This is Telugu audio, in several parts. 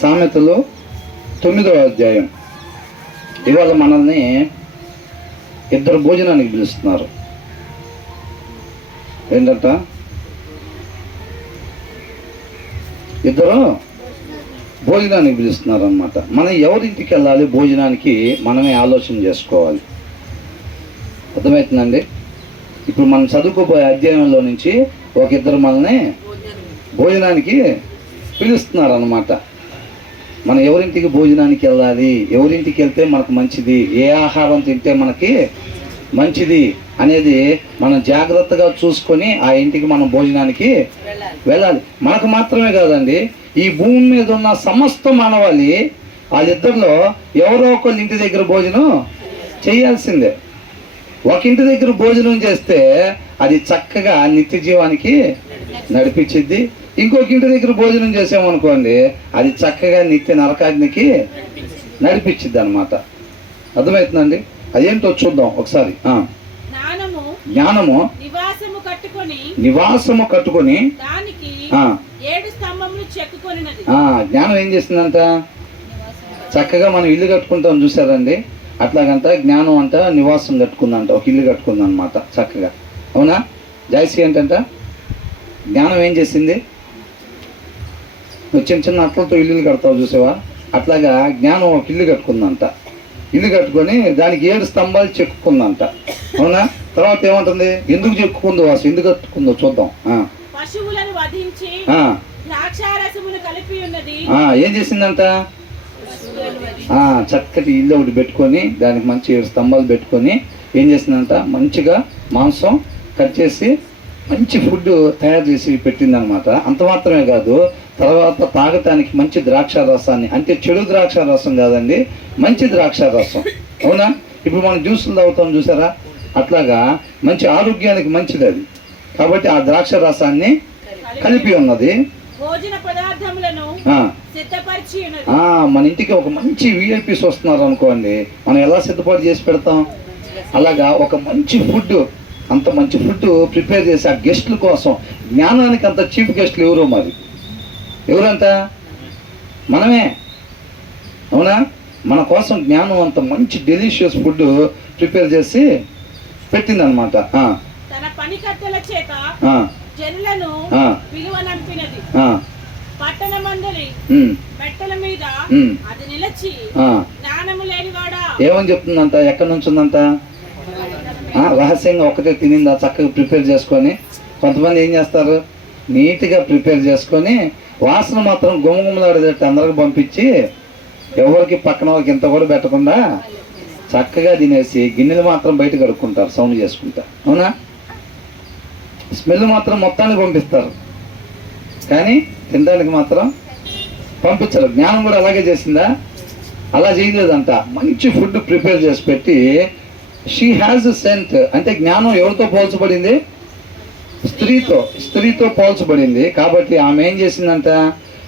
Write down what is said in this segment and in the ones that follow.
సామెతలు 9వ అధ్యాయం. ఇవాళ మనల్ని ఇద్దరు భోజనానికి పిలుస్తున్నారు. ఏంటంట? ఇద్దరు భోజనానికి పిలుస్తున్నారు అన్నమాట. మనం ఎవరింటికి వెళ్ళాలి భోజనానికి మనమే ఆలోచన చేసుకోవాలి. అర్థమవుతుందండి? ఇప్పుడు మనం చదువుకోబోయే అధ్యాయంలో నుంచి ఒక ఇద్దరు మనల్ని భోజనానికి పిలుస్తున్నారు అన్నమాట. మనం ఎవరింటికి భోజనానికి వెళ్ళాలి, ఎవరింటికి వెళ్తే మనకు మంచిది, ఏ ఆహారం తింటే మనకి మంచిది అనేది మనం జాగ్రత్తగా చూసుకొని ఆ ఇంటికి మనం భోజనానికి వెళ్ళాలి. మనకు మాత్రమే కాదండి, ఈ భూమి మీద ఉన్న సమస్త మానవాళి వాళ్ళిద్దరిలో ఎవరో ఒకళ్ళ ఇంటి దగ్గర భోజనం చేయాల్సిందే. ఒక ఇంటి దగ్గర భోజనం చేస్తే అది చక్కగా నిత్య జీవానికి నడిపించిద్ది. ఇంకొక ఇంటి దగ్గర భోజనం చేసామనుకోండి, అది చక్కగా నిత్య నరకాగ్నికి నడిపించిద్ది అనమాట. అర్థమవుతుందండి? అదేంటో చూద్దాం ఒకసారి. జ్ఞానము నివాసము కట్టుకొని జ్ఞానం ఏం చేసిందంట? చక్కగా మనం ఇల్లు కట్టుకుంటాం చూసారండి, అట్లాగంట జ్ఞానం అంట నివాసం కట్టుకుందంట, ఒక ఇల్లు కట్టుకుందనమాట చక్కగా. అవునా? జాయిసీ ఏంటంట? జ్ఞానం ఏం చేసింది? నువ్వు చిన్న చిన్న అట్లతో ఇల్లులు కడతావు చూసావా, అట్లాగా జ్ఞానం ఒక ఇల్లు కట్టుకుందంట. ఇల్లు కట్టుకొని దానికి 7 స్తంభాలు చెక్కుకుందంట. అవునా? తర్వాత ఏమంటుంది? ఎందుకు చెక్కుకుందో, అసలు ఎందుకు కట్టుకుందో చూద్దాం. ఏం చేసిందంట? చక్కటి ఇల్లు ఒకటి పెట్టుకొని దానికి మంచి 7 స్తంభాలు పెట్టుకొని ఏం చేసిందంట? మంచిగా మాంసం కట్ చేసి మంచి ఫుడ్ తయారు చేసి పెట్టిందనమాట. అంత మాత్రమే కాదు, తర్వాత తాగటానికి మంచి ద్రాక్ష రసాన్ని, అంటే చెడు ద్రాక్ష రసం కాదండి, మంచి ద్రాక్ష రసం. అవునా? ఇప్పుడు మనం జ్యూసులు తాగుతాం చూసారా, అట్లాగా మంచి ఆరోగ్యానికి మంచిది అది. కాబట్టి ఆ ద్రాక్ష రసాన్ని కలిపి ఉన్నది. మన ఇంటికి ఒక మంచి విఐపీస్ వస్తున్నారు అనుకోండి, మనం ఎలా సిద్ధపాటు చేసి పెడతాం? అలాగా ఒక మంచి ఫుడ్, అంత మంచి ఫుడ్ ప్రిపేర్ చేసి ఆ గెస్టుల కోసం. జ్ఞానానికి అంత చీఫ్ గెస్టులు ఎవరో మరి? ఎవరంట? మనమే. అవునా? మన కోసం జ్ఞానం అంత మంచి డెలిషియస్ ఫుడ్ ప్రిపేర్ చేసి పెట్టిందనమాట. ఏమని చెప్తుందంట? ఎక్కడి నుంచి ఉందంట? రహస్యంగా ఒకటే తినిందా చక్కగా ప్రిపేర్ చేసుకొని. కొంతమంది ఏం చేస్తారు? నీట్గా ప్రిపేర్ చేసుకొని వాసన మాత్రం గుమగుమలాడేటట్టు అందరికి పంపించి ఎవరికి పక్కన వాళ్ళకి ఇంత కూడా పెట్టకుండా చక్కగా తినేసి గిన్నెలు మాత్రం బయట కడుక్కుంటారు సౌండ్ చేసుకుంటా. అవునా? స్మెల్ మాత్రం మొత్తానికి పంపిస్తారు, కానీ తినడానికి మాత్రం పంపించరు. జ్ఞానం కూడా అలాగే చేసిందా? అలా చేయలేదంట. మంచి ఫుడ్ ప్రిపేర్ చేసి పెట్టి షీ హ్యాజ్ సెంట్, అంటే జ్ఞానం ఎవరితో పోల్చబడింది? స్త్రీతో పోల్చబడింది. కాబట్టి ఆమె ఏం చేసిందంట?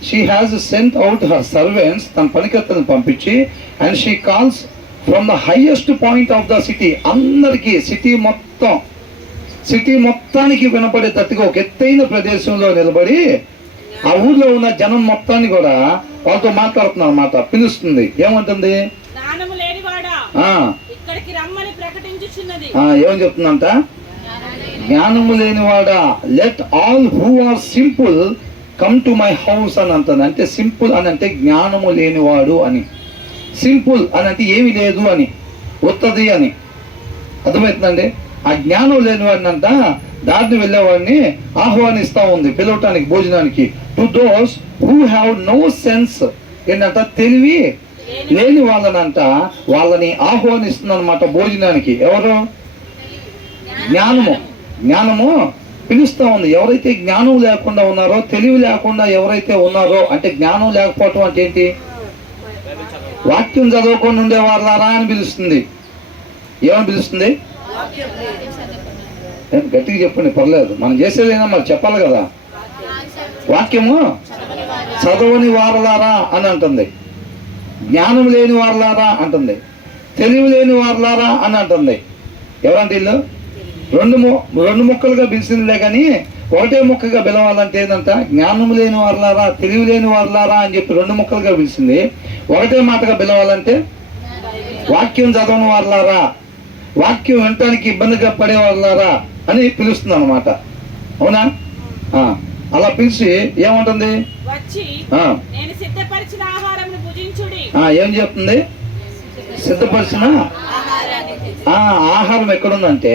She has cent out her servants, తన పనికత్తలను పంపించి, and she calls from the highest point of the city, అందరికీ సిటీ మొత్తానికి వినపడేటట్టుగా ఒక ఎత్తైన ప్రదేశంలో నిలబడి ఆ ఊర్లో ఉన్న జనం మొత్తాన్ని కూడా వాళ్ళతో మాట్లాడుతున్నారు అన్నమాట. పిలుస్తుంది. ఏమంటుంది? ఏమని చెప్తుందంట? జ్ఞానము లేనివాడా, let all who are simple come to my house అని అంటుంది. అంటే సింపుల్ అని అంటే జ్ఞానము లేనివాడు అని, సింపుల్ అని అంటే ఏమి లేదు అని, వస్తుంది అని. అర్థమవుతుందండి? ఆ జ్ఞానం లేనివాడిని అంట దారిని వెళ్ళేవాడిని ఆహ్వానిస్తూ ఉంది పిలవటానికి భోజనానికి. To those who have no sense, ఏంటంట? తెలివి లేని వాళ్ళనంట వాళ్ళని ఆహ్వానిస్తుంది అనమాట భోజనానికి. ఎవరు? జ్ఞానము పిలుస్తూ ఉంది. ఎవరైతే జ్ఞానం లేకుండా ఉన్నారో, తెలివి లేకుండా ఎవరైతే ఉన్నారో, అంటే జ్ఞానం లేకపోవటం అంటే ఏంటి? వాక్యం చదవకుండా ఉండేవాళ్ళారా అని పిలుస్తుంది. ఏమని పిలుస్తుంది? గట్టిగా చెప్పండి, పర్లేదు. మనం చేసేదైనా మరి చెప్పాలి కదా. వాక్యము చదవని వారలారా అని అంటుంది, జ్ఞానం లేని వారలారా అంటుంది, తెలివి లేని వారలారా అని అంటుంది. ఎవరంటే వీళ్ళు? రెండు ముక్కలుగా పిలిచిందిలే కానీ ఒకటే ముక్కగా పిలవాలంటే ఏంటంట, జ్ఞానం లేని వారులారా, తెలివి లేని వారులారా అని చెప్పి 2 ముక్కలుగా పిలిచింది. ఒకటే మాటగా పిలవాలంటే వాక్యం చదవని వారులారా, వాక్యం వినటానికి ఇబ్బందిగా పడే వారులారా అని పిలుస్తుంది అనమాట. అవునా? అలా పిలిచి ఏమంటుంది, ఏం చెప్తుంది? సిద్ధపరిచిన ఆహారం ఎక్కడుందంటే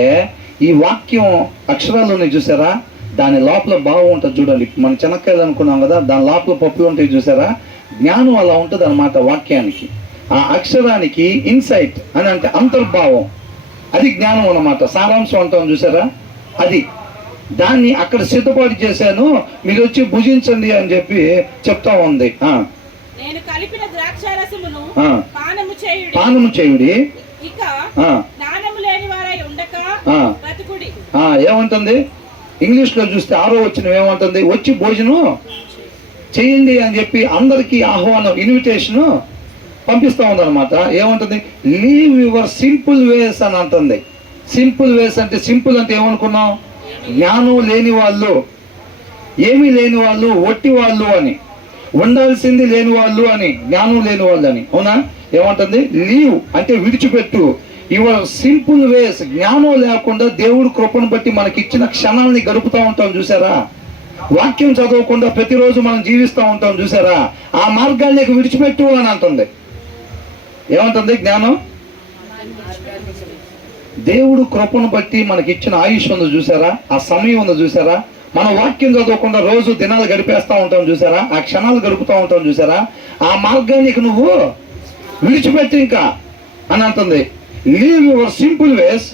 ఈ వాక్యం అక్షరాలు ఉన్నాయి చూసారా, దాని లోపల భావం ఉంటుంది చూడండి. మన చెనక్కాయలు అనుకున్నాం కదా, దాని లోపల పప్పులు ఉంటాయి చూసారా, జ్ఞానం అలా ఉంటుంది అనమాట వాక్యానికి. ఆ అక్షరానికి ఇన్సైట్ అని అంటే అంతర్భావం, అది జ్ఞానం అన్నమాట. సారాంశం అంటాం చూసారా, అది. దాన్ని అక్కడ సిద్ధపాటు చేశాను, మీరు వచ్చి భుజించండి అని చెప్పి చెప్తా ఉంది. పానము చేయుడి, ఏమంటుంది ఇంగ్లీష్ లో చూస్తే 6వ వచనం ఏమంటుంది, వచ్చి భోజనం చేయండి అని చెప్పి అందరికీ ఆహ్వానం, ఇన్విటేషన్ పంపిస్తా ఉందన్నమాట. ఏమంటుంది, లీవ్ యువర్ సింపుల్ వేస్ అని అంటుంది. సింపుల్ వేస్ అంటే, సింపుల్ అంటే ఏమనుకున్నాం, జ్ఞానం లేని వాళ్ళు, ఏమీ లేని వాళ్ళు, ఒట్టి వాళ్ళు అని, ఉండాల్సింది లేని వాళ్ళు అని, జ్ఞానం లేని వాళ్ళు అని. అవునా? ఏమంటుంది, లీవ్ అంటే విడిచిపెట్టు, యువర్ సింపుల్ వేస్. జ్ఞానం లేకుండా దేవుడు కృపను బట్టి మనకి ఇచ్చిన క్షణాలని గడుపుతూ ఉంటాం చూసారా, వాక్యం చదవకుండా ప్రతిరోజు మనం జీవిస్తూ ఉంటాం చూసారా, ఆ మార్గాన్ని విడిచిపెట్టు అని అంటుంది. ఏమంటుంది జ్ఞానం? దేవుడు కృపను బట్టి మనకి ఇచ్చిన ఆయుష్ ఉంది చూసారా, ఆ సమయం ఉంది చూసారా, మనం వాక్యం చదవకుండా రోజు దినాలు గడిపేస్తూ ఉంటాం చూసారా, ఆ క్షణాలు గడుపుతూ ఉంటాం చూసారా, ఆ మార్గానికి నువ్వు విడిచిపెట్టి ఇంకా అని అంటుంది. Leave your simple ways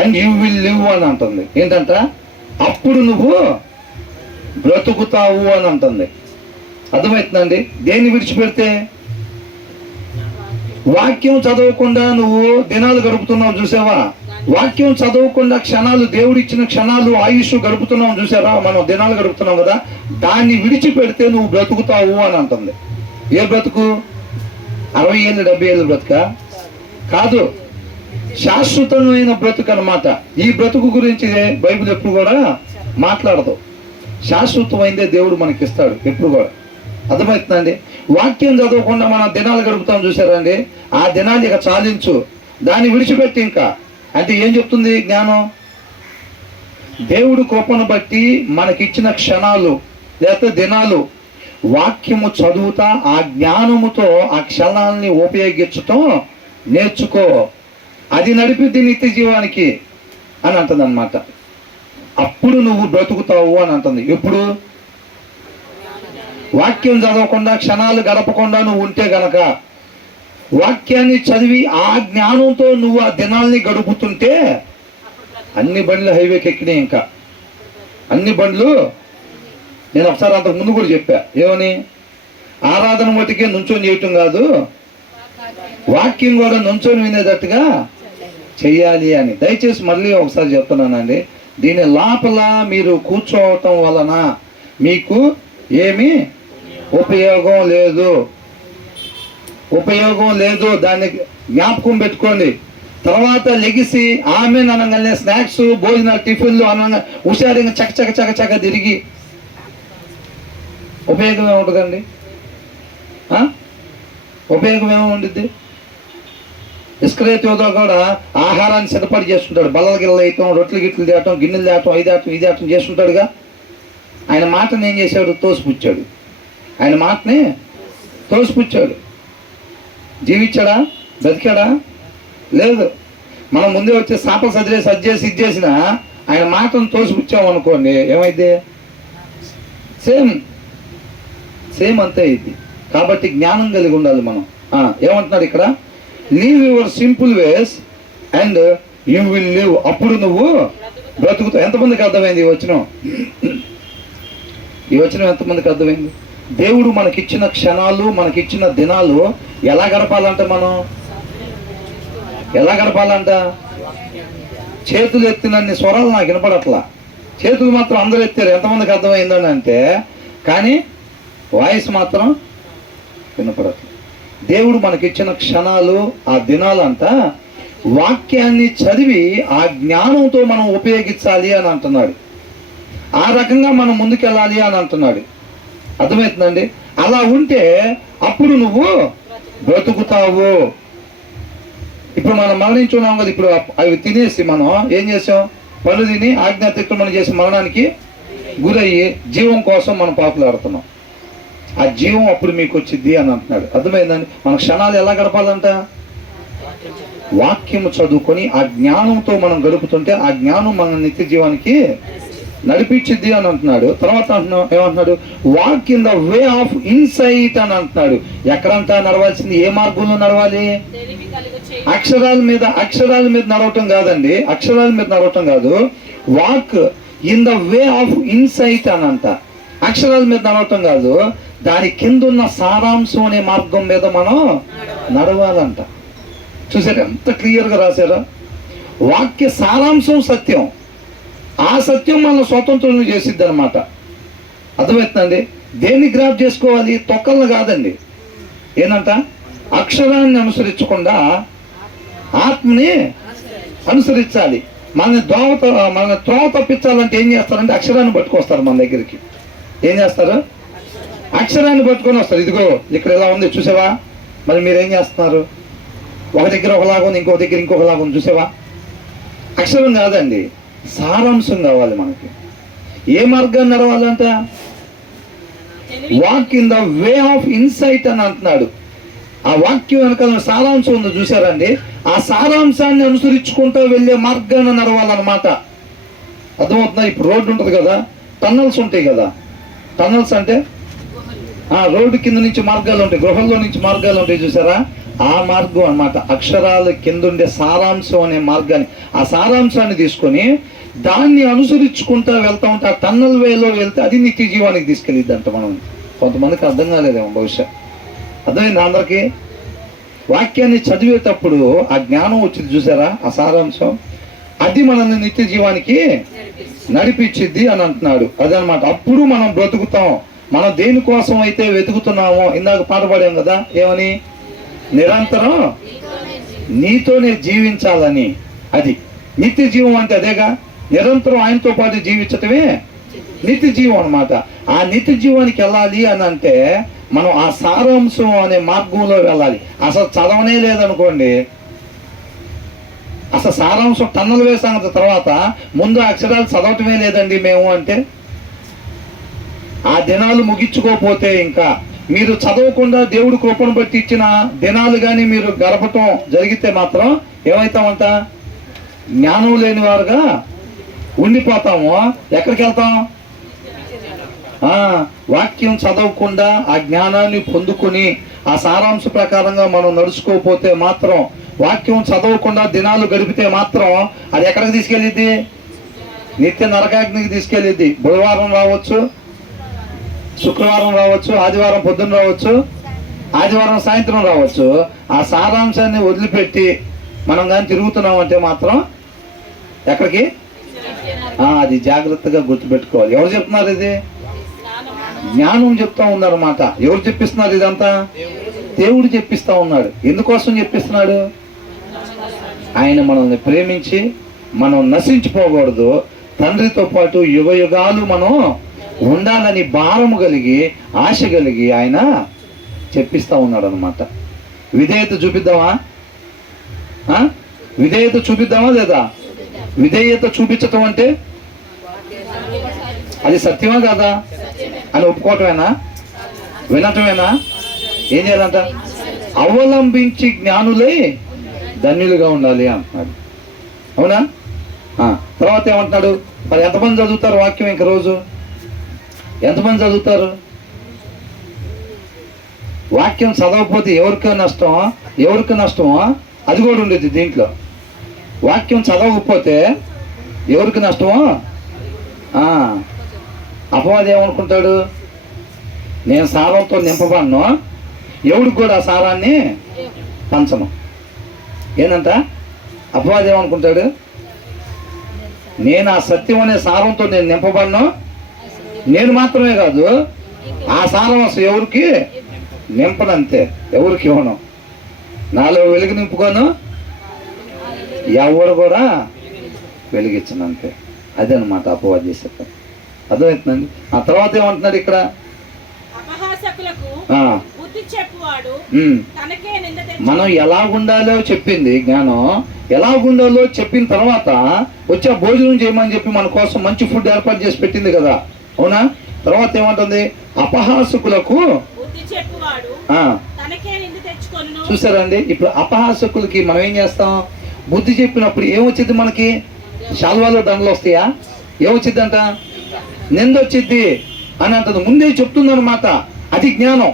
and you will live అని అంటుంది. ఏంటంట, అప్పుడు నువ్వు బ్రతుకుతావు అని అంటుంది. అర్థమవుతుందండి? దేన్ని విడిచిపెడితే? వాక్యం చదవకుండా నువ్వు దినాలు గడుపుతున్నావు చూసావా, వాక్యం చదవకుండా క్షణాలు, దేవుడిచ్చిన క్షణాలు, ఆయుష్ గడుపుతున్నావు చూసారా, మనం దినాలు గడుపుతున్నాం కదా, దాన్ని విడిచిపెడితే నువ్వు బ్రతుకుతావు అని అంటుంది. ఏ బ్రతుకు? 60 ఏళ్ళు 70 ఏళ్ళు బ్రతుక కాదు, శాశ్వతమైన బ్రతుకు అన్నమాట. ఈ బ్రతుకు గురించి బైబిల్ ఎప్పుడు కూడా మాట్లాడదు. శాశ్వతమైందే దేవుడు మనకి ఇస్తాడు ఎప్పుడు కూడా. అర్థమవుతుందండి? వాక్యం చదవకుండా మనం దినాలు గడుపుతాం చూసారండి, ఆ దినాలు ఇక చాలించు, దాన్ని విడిచిపెట్టి ఇంకా అంటే ఏం చెప్తుంది జ్ఞానం? దేవుడు కృపను బట్టి మనకిచ్చిన క్షణాలు లేకపోతే దినాలు వాక్యము చదువుతా ఆ జ్ఞానముతో ఆ క్షణాలని ఉపయోగించటం నేర్చుకో, అది నడిపిద్ది నిత్య జీవానికి అని అంటుంది అనమాట. అప్పుడు నువ్వు బ్రతుకుతావు అని అంటుంది. ఎప్పుడు? వాక్యం చదవకుండా క్షణాలు గడపకుండా నువ్వు ఉంటే గనక, వాక్యాన్ని చదివి ఆ జ్ఞానంతో నువ్వు ఆ దినాల్ని గడుపుతుంటే, అన్ని బండ్లు హైవేకి ఎక్కినాయి. ఇంకా అన్ని బండ్లు, నేను ఒకసారి అంతకు ముందు కూడా చెప్పా, ఏమని, ఆరాధన మటుకే నుంచొని చేయటం కాదు, వాక్యం కూడా నుంచొని వినేటట్టుగా చెయ్యాలి అని. దయచేసి మళ్ళీ ఒకసారి చెప్తున్నానండి, దీని లోపల మీరు కూర్చోవటం వలన మీకు ఏమీ ఉపయోగం లేదు, ఉపయోగం లేదు. దాన్ని జ్ఞాపకం పెట్టుకోండి. తర్వాత లెగిసి ఆమె అనగానే స్నాక్స్, భోజనాలు, టిఫిన్లు అనగా హుషారుగా చక చక చక చక తిరిగి ఉపయోగం ఏముంటుందండి? ఉపయోగం ఏముంటుంది? ఇస్కరేతు కూడా ఆహారాన్ని సిద్ధపడి చేస్తుంటాడు. బల్లల గిల్లలు వేయటం, రొట్టెలు గిట్లు తేయటం, గిన్నెలు తేయటం, ఇది ఆటం చేస్తుంటాడుగా. ఆయన మాటను ఏం చేశాడు? తోసిపుచ్చాడు. ఆయన మాటని తోసిపుచ్చాడు. జీవించాడా? బ్రతికాడా? లేదు. మనం ముందే వచ్చే సాపలు సదిలేసి అది చేసిన ఆయన మాటను తోసిపుచ్చామనుకోండి, ఏమైంది? సేమ్ అంతే ఇది. కాబట్టి జ్ఞానం కలిగి ఉండాలి మనం. ఏమంటున్నాడు ఇక్కడ? Leave your simple ways and you will live. అప్పుడు నువ్వు బ్రతుకుతావు. ఎంతమందికి అర్థమైంది ఈ వచనం? ఈ వచనం ఎంతమందికి అర్థమైంది? దేవుడు మనకిచ్చిన క్షణాలు, మనకిచ్చిన దినాలు ఎలా గడపాలంట? మనం ఎలా గడపాలంట? చేతులు ఎత్తినన్ని స్వరాలు నాకు వినపడట్లా. చేతులు మాత్రం అందరూ ఎత్తారు. ఎంతమందికి అర్థమైందని అంటే, కానీ వాయిస్ మాత్రం వినపడట్లేదు. దేవుడు మనకిచ్చిన క్షణాలు, ఆ దినాలంతా వాక్యాన్ని చదివి ఆ జ్ఞానంతో మనం ఉపయోగించాలి అని అంటున్నాడు. ఆ రకంగా మనం ముందుకెళ్ళాలి అని అంటున్నాడు. అర్థమవుతుందండి? అలా ఉంటే అప్పుడు నువ్వు బ్రతుకుతావు. ఇప్పుడు మనం మరణించున్నాం కదా, ఇప్పుడు అవి తినేసి మనం ఏం చేసాం? పళ్ళు తిని ఆజ్ఞాతిక్రమణ చేసి మరణానికి గురయ్యి జీవం కోసం మనం పాకులాడుతున్నాం. ఆ జీవం అప్పుడు మీకు వచ్చింది అని అంటున్నాడు. అర్థమైందండి? మన క్షణాలు ఎలా గడపాలంట? వాక్యము చదువుకొని ఆ జ్ఞానంతో మనం గడుపుతుంటే ఆ జ్ఞానం మన నిత్య జీవానికి నడిపించిద్ది అని అంటున్నాడు. తర్వాత ఏమంటున్నాడు? Walk in the way of insight అని అంటున్నాడు. ఎక్కడంతా నడవాల్సింది? ఏ మార్గంలో నడవాలి? అక్షరాల మీద నడవటం కాదండి, అక్షరాల మీద నడవటం కాదు. Walk in the way of insight అని అంట. అక్షరాల మీద నడవటం కాదు, దాని కింద ఉన్న సారాంశం అనే మార్గం మీద మనం నడవాలంట. చూసారు ఎంత క్లియర్గా రాశారా? వాక్య సారాంశం సత్యం, ఆ సత్యం మనం స్వతంత్రం చేసిద్ది అనమాట. అర్థమవుతుందండి? దేన్ని గ్రాప్ చేసుకోవాలి? తొక్కలను కాదండి. ఏంటంట? అక్షరాన్ని అనుసరించకుండా ఆత్మని అనుసరించాలి. మన త్రోవ తప్పించాలంటే ఏం చేస్తారంటే అక్షరాన్ని పట్టుకొస్తారు మన దగ్గరికి. ఏం చేస్తారు? అక్షరాన్ని పట్టుకొని వస్తారు. ఇదిగో ఇక్కడ ఎలా ఉంది చూసావా? మరి మీరేం చేస్తున్నారు? ఒక దగ్గర ఒకలాగా ఉంది, ఇంకో దగ్గర ఇంకొకలాగా ఉంది. చూసావా? అక్షరం కాదండి, సారాంశం కావాలి మనకి. ఏ మార్గాన్ని నడవాలంట? Walk in the way of insight అని అంటున్నాడు. ఆ వాక్యం వెనకాల సారాంశం ఉంది చూసారండి. ఆ సారాంశాన్ని అనుసరించుకుంటూ వెళ్ళే మార్గాన్ని నడవాలన్నమాట. అర్థమవుతుందా? ఇప్పుడు రోడ్డు ఉంటుంది కదా, టన్నల్స్ ఉంటాయి కదా. టన్నల్స్ అంటే రోడ్డు కింద నుంచి మార్గాలు ఉంటాయి, గృహంలో నుంచి మార్గాలు ఉంటాయి చూసారా? ఆ మార్గం అన్నమాట. అక్షరాల కింద ఉండే సారాంశం అనే మార్గాన్ని, ఆ సారాంశాన్ని తీసుకొని దాన్ని అనుసరించుకుంటూ వెళ్తా ఉంటే ఆ టన్నల్ వేలో వెళ్తే అది నిత్య జీవానికి తీసుకెళ్ళిద్ది అంట. మనం కొంతమందికి అర్థం కాలేదేమో బహుశా. అర్థమైంది అందరికీ? వాక్యాన్ని చదివేటప్పుడు ఆ జ్ఞానం వచ్చింది చూసారా? ఆ సారాంశం అది మనల్ని నిత్య జీవానికి నడిపించిద్ది అని అంటున్నాడు. అదనమాట. అప్పుడు మనం బ్రతుకుతాం. మనం దేనికోసం అయితే వెతుకుతున్నామో, ఇందాక పాట పాడాం కదా, ఏమని? నిరంతరం నీతోనే జీవించాలని. అది నిత్య జీవం అంటే అదేగా. నిరంతరం ఆయనతో పాటు జీవించటమే నిత్య జీవం అనమాట. ఆ నిత్య జీవానికి వెళ్ళాలి అని అంటే మనం ఆ సారాంశం అనే మార్గంలో వెళ్ళాలి. అసలు చదవనే లేదనుకోండి, అసలు సారాంశం టన్నులు వేసాం తర్వాత ముందు అక్షరాలు చదవటమే లేదండి మేము అంటే, ఆ దినాలు ముగించుకోపోతే ఇంకా మీరు చదవకుండా దేవుడు కృపను బట్టి ఇచ్చిన దినాలు కానీ మీరు గడపటం జరిగితే మాత్రం ఏమవుతామంట? జ్ఞానం లేని వారుగా ఉండిపోతాము. ఎక్కడికి వెళ్తాం? వాక్యం చదవకుండా ఆ జ్ఞానాన్ని పొందుకుని ఆ సారాంశ ప్రకారంగా మనం నడుచుకోకపోతే మాత్రం, వాక్యం చదవకుండా దినాలు గడిపితే మాత్రం అది ఎక్కడికి తీసుకెళ్ళిద్ది? నిత్య నరకాగ్నికి తీసుకెళ్ళిద్ది. బుధవారం రావచ్చు, శుక్రవారం రావచ్చు, ఆదివారం పొద్దున్న రావచ్చు, ఆదివారం సాయంత్రం రావచ్చు. ఆ సారాంశాన్ని వదిలిపెట్టి మనం కానీ తిరుగుతున్నాం అంటే మాత్రం ఎక్కడికి? అది జాగ్రత్తగా గుర్తుపెట్టుకోవాలి. ఎవరు చెప్తున్నారు ఇది? జ్ఞానం చెప్తా ఉందన్నమాట. ఎవరు చెప్పిస్తున్నారు ఇదంతా? దేవుడు చెప్పిస్తా ఉన్నాడు. ఎందుకోసం చెప్పిస్తున్నాడు? ఆయన మనల్ని ప్రేమించి మనం నశించిపోకూడదు, తండ్రితో పాటు యుగ యుగాలు మనం ఉండాలని భారము కలిగి, ఆశ కలిగి ఆయన చెప్పిస్తా ఉన్నాడు అనమాట. విధేయత చూపిద్దామా? విధేయత చూపిద్దామా లేదా? విధేయత చూపించటం అంటే అది సత్యమా కాదా అని ఒప్పుకోవటమేనా? వినటమేనా? ఏం చేయాలంట? అవలంబించి జ్ఞానులై ధన్యులుగా ఉండాలి అంటున్నాడు. అవునా? తర్వాత ఏమంటున్నాడు? మరి ఎంతమంది చదువుతారు వాక్యం? ఇంక రోజు ఎంతమంది చదువుతారు? వాక్యం చదవకపోతే ఎవరికి నష్టమో, ఎవరికి నష్టమో అది కూడా ఉండేది దీంట్లో. వాక్యం చదవకపోతే ఎవరికి నష్టమో, అపవాది ఏమనుకుంటాడు? నేను సారంతో నింపబడను, ఎవడికి కూడా ఆ సారాన్ని పంచను. ఏంటంట? అపవాది ఏమనుకుంటాడు? నేను ఆ సత్యం అనే సారంతో నేను నింపబడను, నేను మాత్రమే కాదు ఆ సారం అసలు ఎవరికి నింపనంతే, ఎవరికి ఇవ్వను, నాలో వెలుగు నింపుకోను, ఎవరు కూడా వెలిగించను అంతే. అదే అనమాట అపవాది చేసే. అర్థమవుతుందండి. ఆ తర్వాత ఏమంటున్నాడు ఇక్కడ, అపహాసకులకు బుద్ధి చెప్పువాడు తనకే నింద తెచ్చు. మనం ఎలాగుండాలో చెప్పింది జ్ఞానం. ఎలాగుండాలో చెప్పిన తర్వాత వచ్చి భోజనం చేయమని చెప్పి మన కోసం మంచి ఫుడ్ ఏర్పాటు చేసి పెట్టింది కదా, అవునా? తర్వాత ఏమంటుంది, అపహాసకులకు బుద్ధి చెప్పువాడు తనకే నింద తెచ్చుకొనును. చూసారండి, ఇప్పుడు అపహాసకులకి మనం ఏం చేస్తాం? బుద్ధి చెప్పినప్పుడు ఏమొచ్చింది మనకి? శాల్వాలో దండలు వస్తాయా? ఏమొచ్చిందంట? నింద వచ్చిద్ది అని అంటది. ముందే చెప్తుంది అనమాట. అది జ్ఞానం.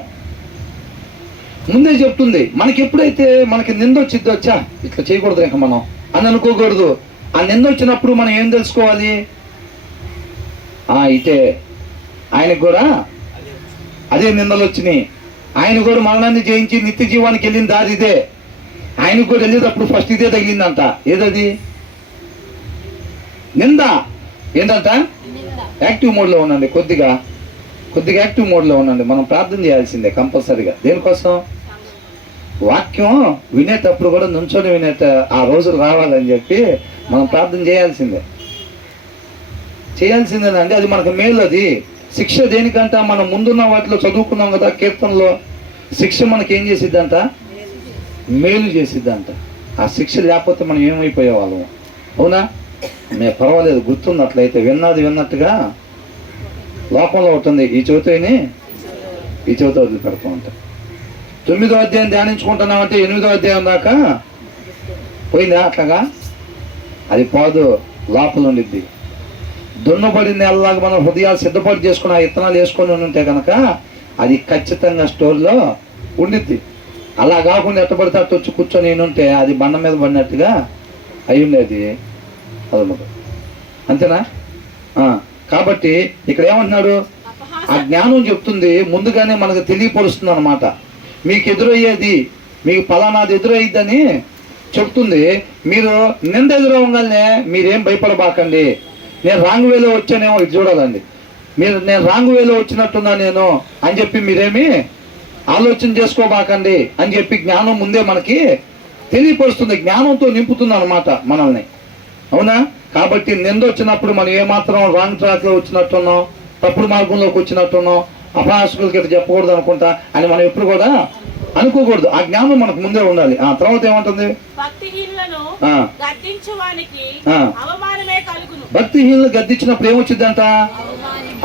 ముందే చెప్తుంది. మనకి ఎప్పుడైతే మనకి నింద వచ్చిద్దో, వచ్చా ఇట్లా చేయకూడదు ఇంకా మనం అని అనుకోకూడదు. ఆ నింద వచ్చినప్పుడు మనం ఏం తెలుసుకోవాలి? అయితే ఆయనకు కూడా అదే నిందలు వచ్చినాయి. ఆయన కూడా మరణాన్ని జయించి నిత్య జీవానికి వెళ్ళిన దారి ఇదే. ఆయనకు కూడా వెళ్ళేటప్పుడు ఫస్ట్ ఇదే తగిలిందంట. ఏదది? నింద. ఏంటంట? యాక్టివ్ మోడ్లో ఉండండి. కొద్దిగా యాక్టివ్ మోడ్లో ఉండండి. మనం ప్రార్థన చేయాల్సిందే కంపల్సరీగా. దేనికోసం? వాక్యం వినేటప్పుడు కూడా నుంచొని ఆ రోజులు రావాలని చెప్పి మనం ప్రార్థన చేయాల్సిందేనండి. అది మనకు మేలు. అది శిక్ష దేనికంట? మనం ముందున్న వాటిలో చదువుకున్నాం కదా కీర్తనలో. శిక్ష మనకి ఏం చేసిద్దంట? మేలు చేసిద్దంట. ఆ శిక్ష లేకపోతే మనం ఏమైపోయే వాళ్ళము, అవునా? మేము పర్వాలేదు, గుర్తుంది. అట్లయితే విన్నట్టుగా లోకంలో ఉంటుంది. ఈ చెవితోని ఈ చెవితో వదిలిపెడుతూ ఉంటాం. 9వ అధ్యాయం ధ్యానించుకుంటున్నామంటే 8వ అధ్యాయం దాకా పోయిందా? అట్లాగా అది పోదు, లోపల ఉండిద్ది. దున్నబడిన నెలలాగా మనం హృదయాలు సిద్ధపడి చేసుకుని ఆ ఇత్తనాలు వేసుకొని ఉంటే కనుక అది ఖచ్చితంగా స్టోర్లో ఉండిద్ది. అలా కాకుండా ఎట్టబడితే అట్టు వచ్చి కూర్చొని ఉంటే అది బండ మీద పడినట్టుగా అయి ఉండేది. అది అంతేనా? కాబట్టి ఇక్కడ ఏమంటున్నాడు? ఆ జ్ఞానం చెప్తుంది, ముందుగానే మనకు తెలియపరుస్తుంది అనమాట. మీకు ఎదురయ్యేది, మీకు ఫలానాది ఎదురయ్యిద్దని చెప్తుంది. మీరు నింద ఎదురవగానే మీరేం భయపడబాకండి. నేను రాంగ్ వేలో వచ్చానేమో, ఇది చూడాలండి. నేను రాంగ్ వేలో వచ్చినట్టున్నా నేను అని చెప్పి మీరేమి ఆలోచన చేసుకోబాకండి అని చెప్పి జ్ఞానం ముందే మనకి తెలియపరుస్తుంది. జ్ఞానంతో నింపుతుంది అనమాట మనల్ని, అవునా? కాబట్టి నింద వచ్చినప్పుడు మనం ఏమాత్రం రాంగ్ ట్రాక్లో వచ్చినట్టున్నాం, తప్పుడు మార్గంలోకి వచ్చినట్టున్నాం, అపహాసకులకి ఇట్లా చెప్పకూడదు అనుకుంటా అని మనం ఎప్పుడు కూడా అనుకోకూడదు. ఆ జ్ఞానం మనకు ముందే ఉండాలి. ఆ తర్వాత ఏమంటుంది? భక్తిహీనులు గద్దించినప్పుడు ఏమొచ్చిందంట?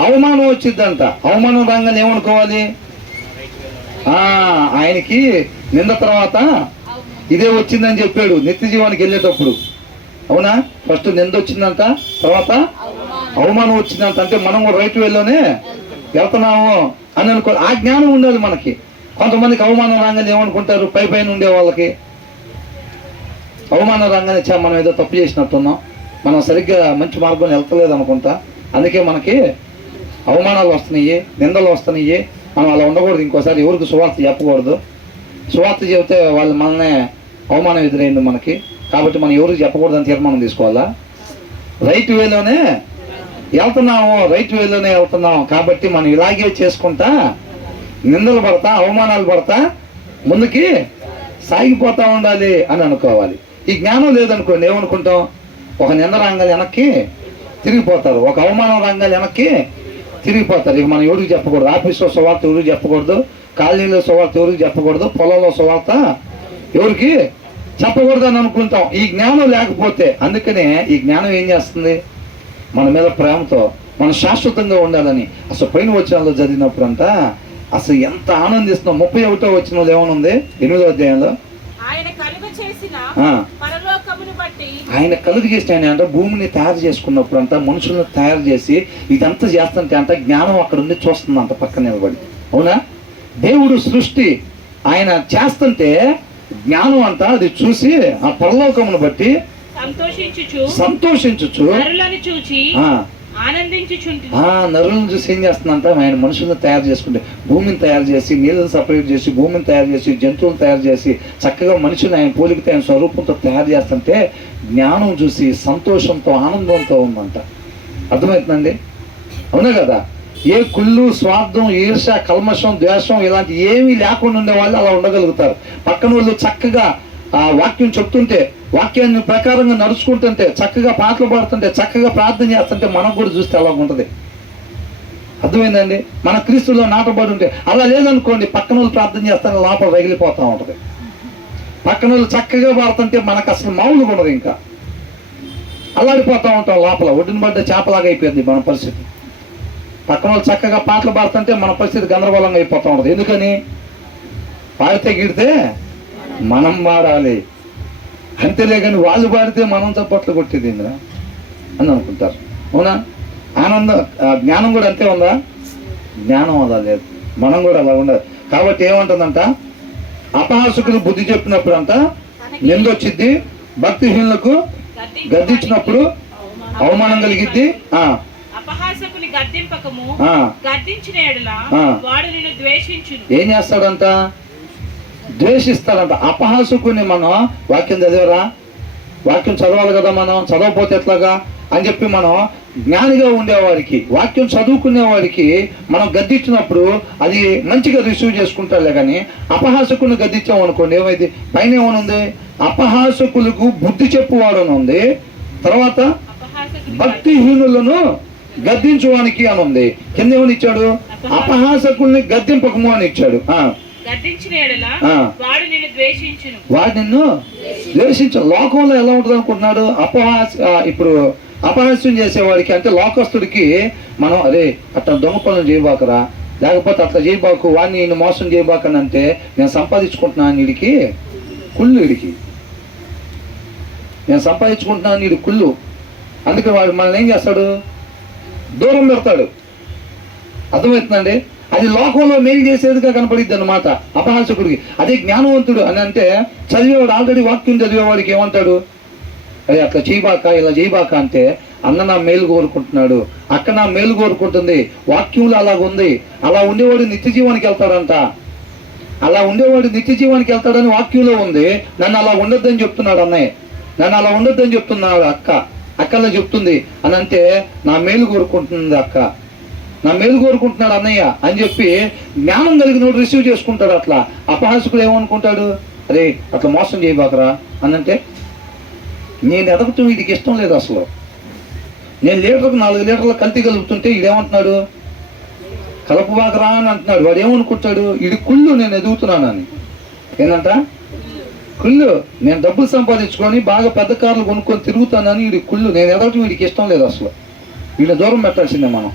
అవమానం వచ్చిందంట. అవమానం రాగానే ఏమనుకోవాలి? ఆయనకి నింద తర్వాత ఇదే వచ్చిందని చెప్పాడు నిత్య జీవానికి వెళ్ళేటప్పుడు, అవునా? ఫస్ట్ నింద వచ్చిందంట, తర్వాత అవమానం వచ్చిందంట. అంటే మనం రైట్ వేలోనే వెళ్తున్నాము అని అనుకో. ఆ జ్ఞానం ఉండాలి మనకి. కొంతమందికి అవమానం రాగానే ఏమనుకుంటారు? పైన ఉండే వాళ్ళకి అవమానం రాగానే మనం ఏదో తప్పు చేసినట్టున్నాం, మనం సరిగ్గా మంచి మార్గం వెళ్తలేదు అనుకుంటా, అందుకే మనకి అవమానాలు వస్తున్నాయి, నిందలు వస్తున్నాయి. మనం అలా ఉండకూడదు. ఇంకోసారి ఎవరికి సువార్త చెప్పకూడదు. సువార్త చెబితే వాళ్ళు మనల్ని అవమానం ఎదురైంది మనకి. కాబట్టి మనం ఎవరికి చెప్పకూడదని తీర్మానం తీసుకోవాలా? రైట్ వేలోనే వెళ్తున్నాము. కాబట్టి మనం ఇలాగే చేసుకుంటా నిందలు పడతా, అవమానాలు పడతా ముందుకి సాగిపోతా ఉండాలి అని అనుకోవాలి. ఈ జ్ఞానం లేదనుకోండి, ఏమనుకుంటాం? ఒక నింద రంగాలు వెనక్కి తిరిగిపోతారు, ఒక అవమానం రంగాలు వెనక్కి తిరిగిపోతారు. ఇక మనం ఎవరికి చెప్పకూడదు. ఆఫీస్లో సువార్త ఎవరికి చెప్పకూడదు, కాలనీలో సువార్త ఎవరికి చెప్పకూడదు, పొలంలో సువార్త ఎవరికి చెప్పకూడదు అని అనుకుంటాం. ఈ జ్ఞానం లేకపోతే. అందుకనే ఈ జ్ఞానం ఏం చేస్తుంది? మన మీద ప్రేమతో మనం శాశ్వతంగా ఉండాలని. అసలు పైన వచనాల్లో చదివినప్పుడు అంట అసలు ఎంత ఆనందిస్తున్నాం. 31వ వచనంలో ఏమనుంది? 8వ అధ్యాయంలో ఆయన కలుగు చేసిన ఆయన అంట భూమిని తయారు చేసుకున్నప్పుడు అంట, మనుషులను తయారు చేసి ఇదంతా చేస్తుంటే అంట జ్ఞానం అక్కడ ఉండి చూస్తుందంట పక్కన నిలబడి, అవునా? దేవుడు సృష్టి ఆయన చేస్తుంటే జ్ఞానం అంట అది చూసి ఆ పరలోకమును బట్టి సంతోషించుచు నరులను చూసి ఏం చేస్తుందంట? ఆయన మనుషులను తయారు చేసుకుంటే, భూమిని తయారు చేసి, నీళ్ళని సపరేట్ చేసి, భూమిని తయారు చేసి, జంతువులను తయారు చేసి, చక్కగా మనుషులు ఆయన పోలికతో ఆయన స్వరూపంతో తయారు చేస్తుంటే జ్ఞానం చూసి సంతోషంతో ఆనందంతో ఉందంట. అర్థమవుతుందండి? అవునా కదా? ఏ కుళ్ళు, స్వార్థం, ఈర్ష, కల్మషం, ద్వేషం ఇలాంటి ఏమీ లేకుండా ఉండే వాళ్ళు అలా ఉండగలుగుతారు. పక్కన వాళ్ళు చక్కగా ఆ వాక్యం చెప్తుంటే, వాక్యాన్ని ప్రకారంగా నడుచుకుంటుంటే, చక్కగా పాటలు పాడుతుంటే, చక్కగా ప్రార్థన చేస్తుంటే మనకు కూడా చూస్తే అలా ఉంటుంది. అర్థమైందండి? మన క్రీస్తులో నాటబడి ఉంటే అలా లేదనుకోండి, పక్కన వాళ్ళు ప్రార్థన చేస్తానే లోపల రగిలిపోతూ ఉంటుంది. పక్కన వాళ్ళు చక్కగా పాడుతుంటే మనకు అసలు మామూలు ఉండదు, ఇంకా అల్లాడిపోతూ ఉంటాం లోపల. ఒడ్డున పడ్డ చేపలాగా అయిపోయింది మన పరిస్థితి. పక్కన వాళ్ళు చక్కగా పాటలు పాడుతుంటే మన పరిస్థితి గందరగోళంగా అయిపోతూ ఉంటుంది. ఎందుకని? పాడితే గిడితే మనం పాడాలి అంతేలే, కానీ వాళ్ళు పాడితే మనం చప్పట్లు కొట్టేది ఇంద్రా అని అనుకుంటారు. అవునా? ఆనందం జ్ఞానం కూడా అంతే ఉందా? జ్ఞానం అలా లేదు, మనం కూడా అలా ఉండదు. కాబట్టి ఏమంటుందంట, అపహాసకులు బుద్ధి చెప్పినప్పుడు అంట నిందొచ్చిద్ది, భక్తిహీనులకు గద్దించినప్పుడు అవమానం కలిగిద్ది. అపహాసకుని గద్దింపకము, గద్దించిన యెడల వాడు నిన్ను ద్వేషించును. ఏం చేస్తాడంట? ద్వేషిస్తాడంట. అపహాసకుని మనం వాక్యం చదివరా? వాక్యం చదవాలి కదా, మనం చదవకపోతే ఎట్లాగా అని చెప్పి మనం జ్ఞానిగా ఉండేవారికి, వాక్యం చదువుకునే వారికి మనం గద్దించినప్పుడు అది మంచిగా రిసీవ్ చేసుకుంటారులే. కానీ అపహాసకుని గద్దించాం అనుకోండి, ఏమైంది? పైన ఏమనుంది? అపహాసకులకు బుద్ధి చెప్పువాడు అని ఉంది. తర్వాత భక్తిహీనులను గద్దించువానికి అని ఉంది. కింద ఏమని ఇచ్చాడు? అపహాసకుల్ని గద్దింపకము అని ఇచ్చాడు. వాడు నిన్ను ద్వేషించు. లోకంలో ఎలా ఉంటుంది అనుకుంటున్నాడు? ఇప్పుడు అపహాస్యం చేసేవాడికి, అంటే లోకస్తుడికి మనం అరే అట్లా దొంగ పనులు చేయబాకరా, లేకపోతే అట్లా చేయబాకు, వాడిని నేను మోసం చేయబాకని అంటే నేను సంపాదించుకుంటున్నాను వీడికి కుళ్ళు, వీడికి నేను సంపాదించుకుంటున్నాను వీడి కుళ్ళు. అందుకే వాడు మనల్ని ఏం చేస్తాడు? దూరం పెడతాడు. అర్థమవుతుందండి? అది లోకంలో మేలు చేసేదిగా కనపడిద్ది అన్నమాట అపహాసకుడికి. అదే జ్ఞానవంతుడు అని అంటే చదివేవాడు, ఆల్రెడీ వాక్యం చదివేవాడికి ఏమంటాడు? అదే అట్లా చేయబాక, ఇలా చేయబాక అంటే అన్న నా మేలు కోరుకుంటున్నాడు, అక్క నా మేలు కోరుకుంటుంది, వాక్యంలో అలాగుంది. అలా ఉండేవాడు నిత్య జీవానికి వెళ్తాడంట. అలా ఉండేవాడు నిత్య జీవానికి వెళ్తాడని వాక్యంలో ఉంది. నన్ను అలా ఉండొద్దని చెప్తున్నాడు అన్నయ్య, నన్ను అలా ఉండొద్దని చెప్తున్నాడు అక్కలా చెప్తుంది అని అంటే నా మేలు కోరుకుంటుంది అక్క, నా మేలు కోరుకుంటున్నాడు అన్నయ్య అని చెప్పి జ్ఞానం కలిగినోడు రిసీవ్ చేసుకుంటాడు. అట్లా అపహాసకుడు ఏమనుకుంటాడు? అరే అట్లా మోసం చేయబాకరా అని అంటే నేను ఎదగటం వీడికి ఇష్టం లేదు అసలు. నేను లీటర్కి 4 లీటర్ల కల్తీ కలుపుతుంటే ఈడేమంటున్నాడు? కలపబాకరా అని అంటున్నాడు. వాడు ఏమనుకుంటాడు? ఇది కుళ్ళు, నేను ఎదుగుతున్నానని. ఏంటంట? కుళ్ళు, నేను డబ్బులు సంపాదించుకొని బాగా పెద్ద కార్లు కొనుక్కొని తిరుగుతానని వీడి కుళ్ళు. నేను ఎదగటం వీడికి ఇష్టం లేదు అసలు, వీడిని దూరం పెట్టాల్సిందే మనం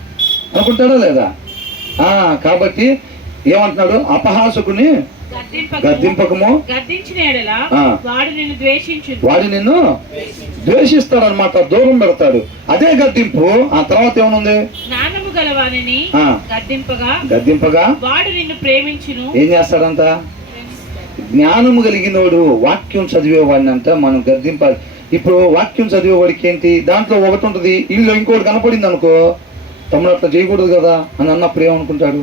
అనుకుంటాడా లేదా? కాబట్టి ఏమంటున్నాడు? అపహాసకుని గద్దింపకము, వాడు నిన్ను ద్వేషిస్తాడు అనమాట, దూరం పెడతాడు. అదే గద్దింపు. ఆ తర్వాత ఏమనుంది? గద్దింపగా వాడు నిన్ను ప్రేమించును. ఏం చేస్తాడంట? జ్ఞానము కలిగినోడు వాక్యం చదివేవాడిని అంట మనం గద్దింపాలి. ఇప్పుడు వాక్యం చదివేవాడికి ఏంటి? దాంట్లో ఒకటి ఉంటుంది, వీళ్ళు ఇంకోటి కనపడింది అనుకో, తమ్ముడు అట్లా చేయకూడదు కదా అని అన్నప్పుడు ఏమనుకుంటాడు?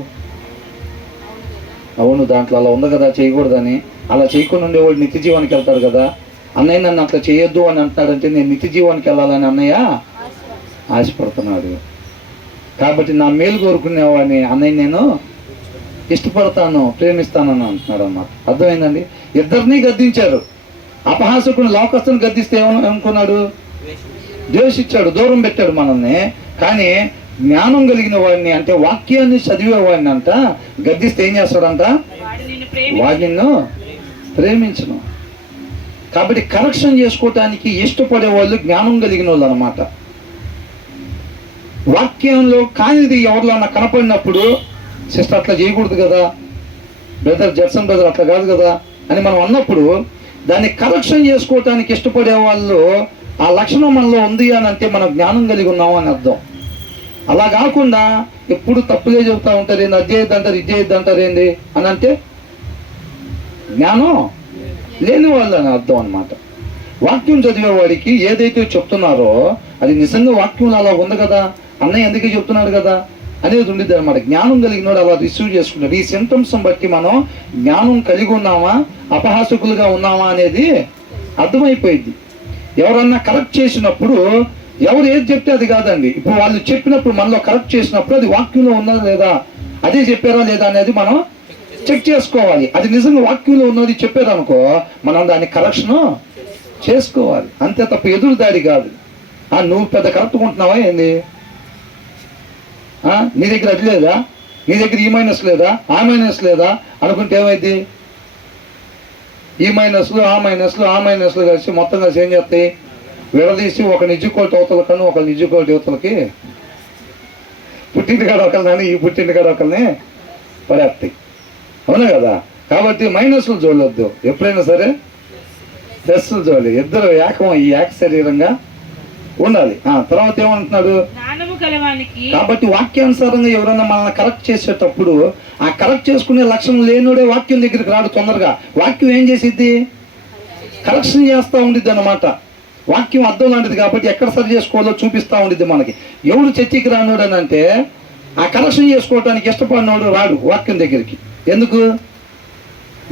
అవును దాంట్లో అలా ఉంది కదా, చేయకూడదని. అలా చేయకుండా ఉండేవాడు నిత్య జీవానికి వెళ్తాడు కదా. అన్నయ్య నన్ను అట్లా చేయొద్దు అని అంటున్నాడంటే నేను నిత్య జీవానికి వెళ్ళాలని అన్నయ్య ఆశపడుతున్నాడు. కాబట్టి నా మేలు కోరుకునేవాడిని అన్నయ్య నేను ఇష్టపడతాను, ప్రేమిస్తానని అంటున్నాడు అన్నమాట. అర్థమైందండి? ఇద్దరినీ గద్దించారు. అపహాసకుని లోకస్తుని గద్దిస్తే ఏమనుకున్నాడు? ద్వేషించాడు, దూరం పెట్టాడు మనల్ని. కానీ జ్ఞానం కలిగిన వాడిని, అంటే వాక్యాన్ని చదివేవాడిని అంట గద్దిస్తే ఏం చేస్తాడంట? వాడు నిన్ను ప్రేమించను. కాబట్టి కరెక్షన్ చేసుకోవటానికి ఇష్టపడే వాళ్ళు జ్ఞానం కలిగిన వాళ్ళు అనమాట. వాక్యంలో కానిది ఎవరిలో కనపడినప్పుడు సిస్టర్ అట్లా చేయకూడదు కదా, బ్రదర్ జడ్సన్ బ్రదర్ అట్లా కాదు కదా అని మనం అన్నప్పుడు దాన్ని కరెక్షన్ చేసుకోవటానికి ఇష్టపడే వాళ్ళు ఆ లక్షణం మనలో ఉంది అని అంటే మనం జ్ఞానం కలిగి ఉన్నాము అని అర్థం. అలా కాకుండా ఎప్పుడు తప్పులే చెబుతూ ఉంటారు, ఏంది అది చేయొద్దంటారు, ఇది చేయొద్దంటారు ఏంది అని అంటే జ్ఞానం లేని వాళ్ళు అని అర్థం అనమాట. వాక్యం చదివేవాడికి ఏదైతే చెప్తున్నారో అది నిజంగా వాక్యం అలా ఉంది కదా, అన్నయ్య ఎందుకే చెప్తున్నాడు కదా అనేది ఉండిద్ది అనమాట. జ్ఞానం కలిగినోడు అలా రిసీవ్ చేసుకుంటాడు. ఈ సింటమ్స్ బట్టి మనం జ్ఞానం కలిగి ఉన్నామా, అపహాసకులుగా ఉన్నామా అనేది అర్థమైపోయింది. ఎవరన్నా కరెక్ట్ చేసినప్పుడు ఎవరు ఏది చెప్తే అది కాదండి. ఇప్పుడు వాళ్ళు చెప్పినప్పుడు మనలో కరెక్ట్ చేసినప్పుడు అది వాక్యంలో ఉందా లేదా, అదే చెప్పారా లేదా అనేది మనం చెక్ చేసుకోవాలి. అది నిజంగా వాక్యంలో ఉన్నది చెప్పారు అనుకో, మనం దాన్ని కరెక్షన్ చేసుకోవాలి. అంతే తప్ప ఎదురు దాడి కాదు. నువ్వు పెద్ద కరెక్ట్గా ఉంటున్నావా ఏంది, నీ దగ్గర అది లేదా, నీ దగ్గర ఈ మైనస్ లేదా, ఆ మైనస్ లేదా అనుకుంటే ఏమైంది? ఈ మైనస్లు ఆ మైనస్లు కలిసి మొత్తం కలిసి ఏం చేస్తాయి? విడదీసి ఒక నిజకోటి అవతల కన్నా ఒక నిజకోటి అవతలకి పుట్టింటి కాడ ఒకరిని ఈ పుట్టింటి కాడ ఒకరిని పడేస్తాయి. అవునా కదా? కాబట్టి మైనస్లు చూడవద్దు, ఎప్పుడైనా సరే ప్లస్లు చూడాలి. ఇద్దరు ఏక శరీరంగా ఉండాలి. తర్వాత ఏమంటున్నాడు? కాబట్టి వాక్యానుసారంగా ఎవరైనా మనల్ని కరెక్ట్ చేసేటప్పుడు ఆ కరెక్ట్ చేసుకునే లక్షణం లేనుడే వాక్యం దగ్గరికి రాడు తొందరగా. వాక్యం ఏం చేసిద్ది? కరెక్షన్ చేస్తూ ఉండిద్ది అన్నమాట. వాక్యం అర్థం లాంటిది కాబట్టి ఎక్కడ సరి చేసుకోవాలో చూపిస్తూ ఉండిద్ది మనకి. ఎవడు చర్చికి రానోడు అని అంటే ఆ కరెక్షన్ చేసుకోవటానికి ఇష్టపడినోడు రాడు వాక్యం దగ్గరికి. ఎందుకు?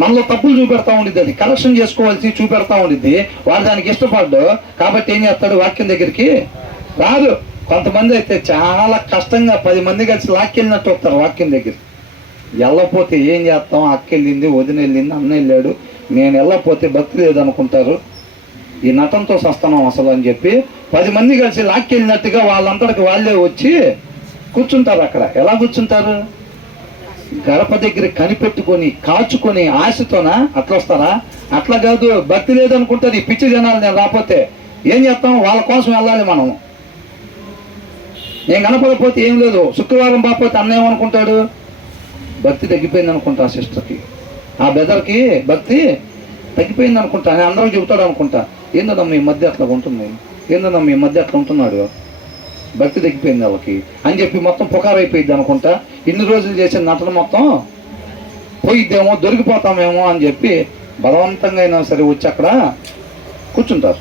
మనలో తప్పులు చూపెడతా ఉండిద్ది, అది కరెక్షన్ చేసుకోవాల్సి చూపెడతా ఉండిద్ది. వాడు దానికి ఇష్టపడ్డు కాబట్టి ఏం చేస్తాడు? వాక్యం దగ్గరికి రాదు. కొంతమంది అయితే చాలా కష్టంగా 10 మంది కలిసి లాక్కెళ్ళినట్టు వస్తారు వాక్యం దగ్గర. వెళ్ళకపోతే ఏం చేస్తాం? అక్క వెళ్ళింది, వదిన వెళ్ళింది, అన్న వెళ్ళాడు, నేను వెళ్ళకపోతే భక్తి లేదనుకుంటారు, ఈ నటంతో సస్తానం అసలు అని చెప్పి 10 మంది కలిసి లాక్కెళ్ళినట్టుగా వాళ్ళంతటికి వాళ్ళే వచ్చి కూర్చుంటారు. అక్కడ ఎలా కూర్చుంటారు? గడప దగ్గర కనిపెట్టుకొని కాచుకొని ఆశతోనా అట్లా వస్తారా? అట్లా కాదు. భక్తి లేదనుకుంటారు ఈ పిచ్చి జనాలు. నేను రాకపోతే ఏం చేస్తాం? వాళ్ళ కోసం వెళ్ళాలి మనం. నేను కనపడకపోతే ఏం లేదు. శుక్రవారం పాకపోతే అన్న ఏమనుకుంటాడు? భక్తి తగ్గిపోయింది అనుకుంటా ఆ సిస్టర్కి, ఆ బెదర్కి భక్తి తగ్గిపోయింది అనుకుంటా అని అందరూ చెబుతాడు అనుకుంటా. ఏందమ్మా ఈ మధ్య అట్లా ఉంటుంది, ఏందమ్మా ఈ మధ్య అట్లా ఉంటున్నాడు, భక్తి తగ్గిపోయింది వాళ్ళకి అని చెప్పి మొత్తం పుకారైపోయింది అనుకుంటా. ఇన్ని రోజులు చేసిన నటన మొత్తం పోయిద్దేమో, దొరికిపోతామేమో అని చెప్పి బలవంతంగా అయినా సరే వచ్చి అక్కడ కూర్చుంటారు.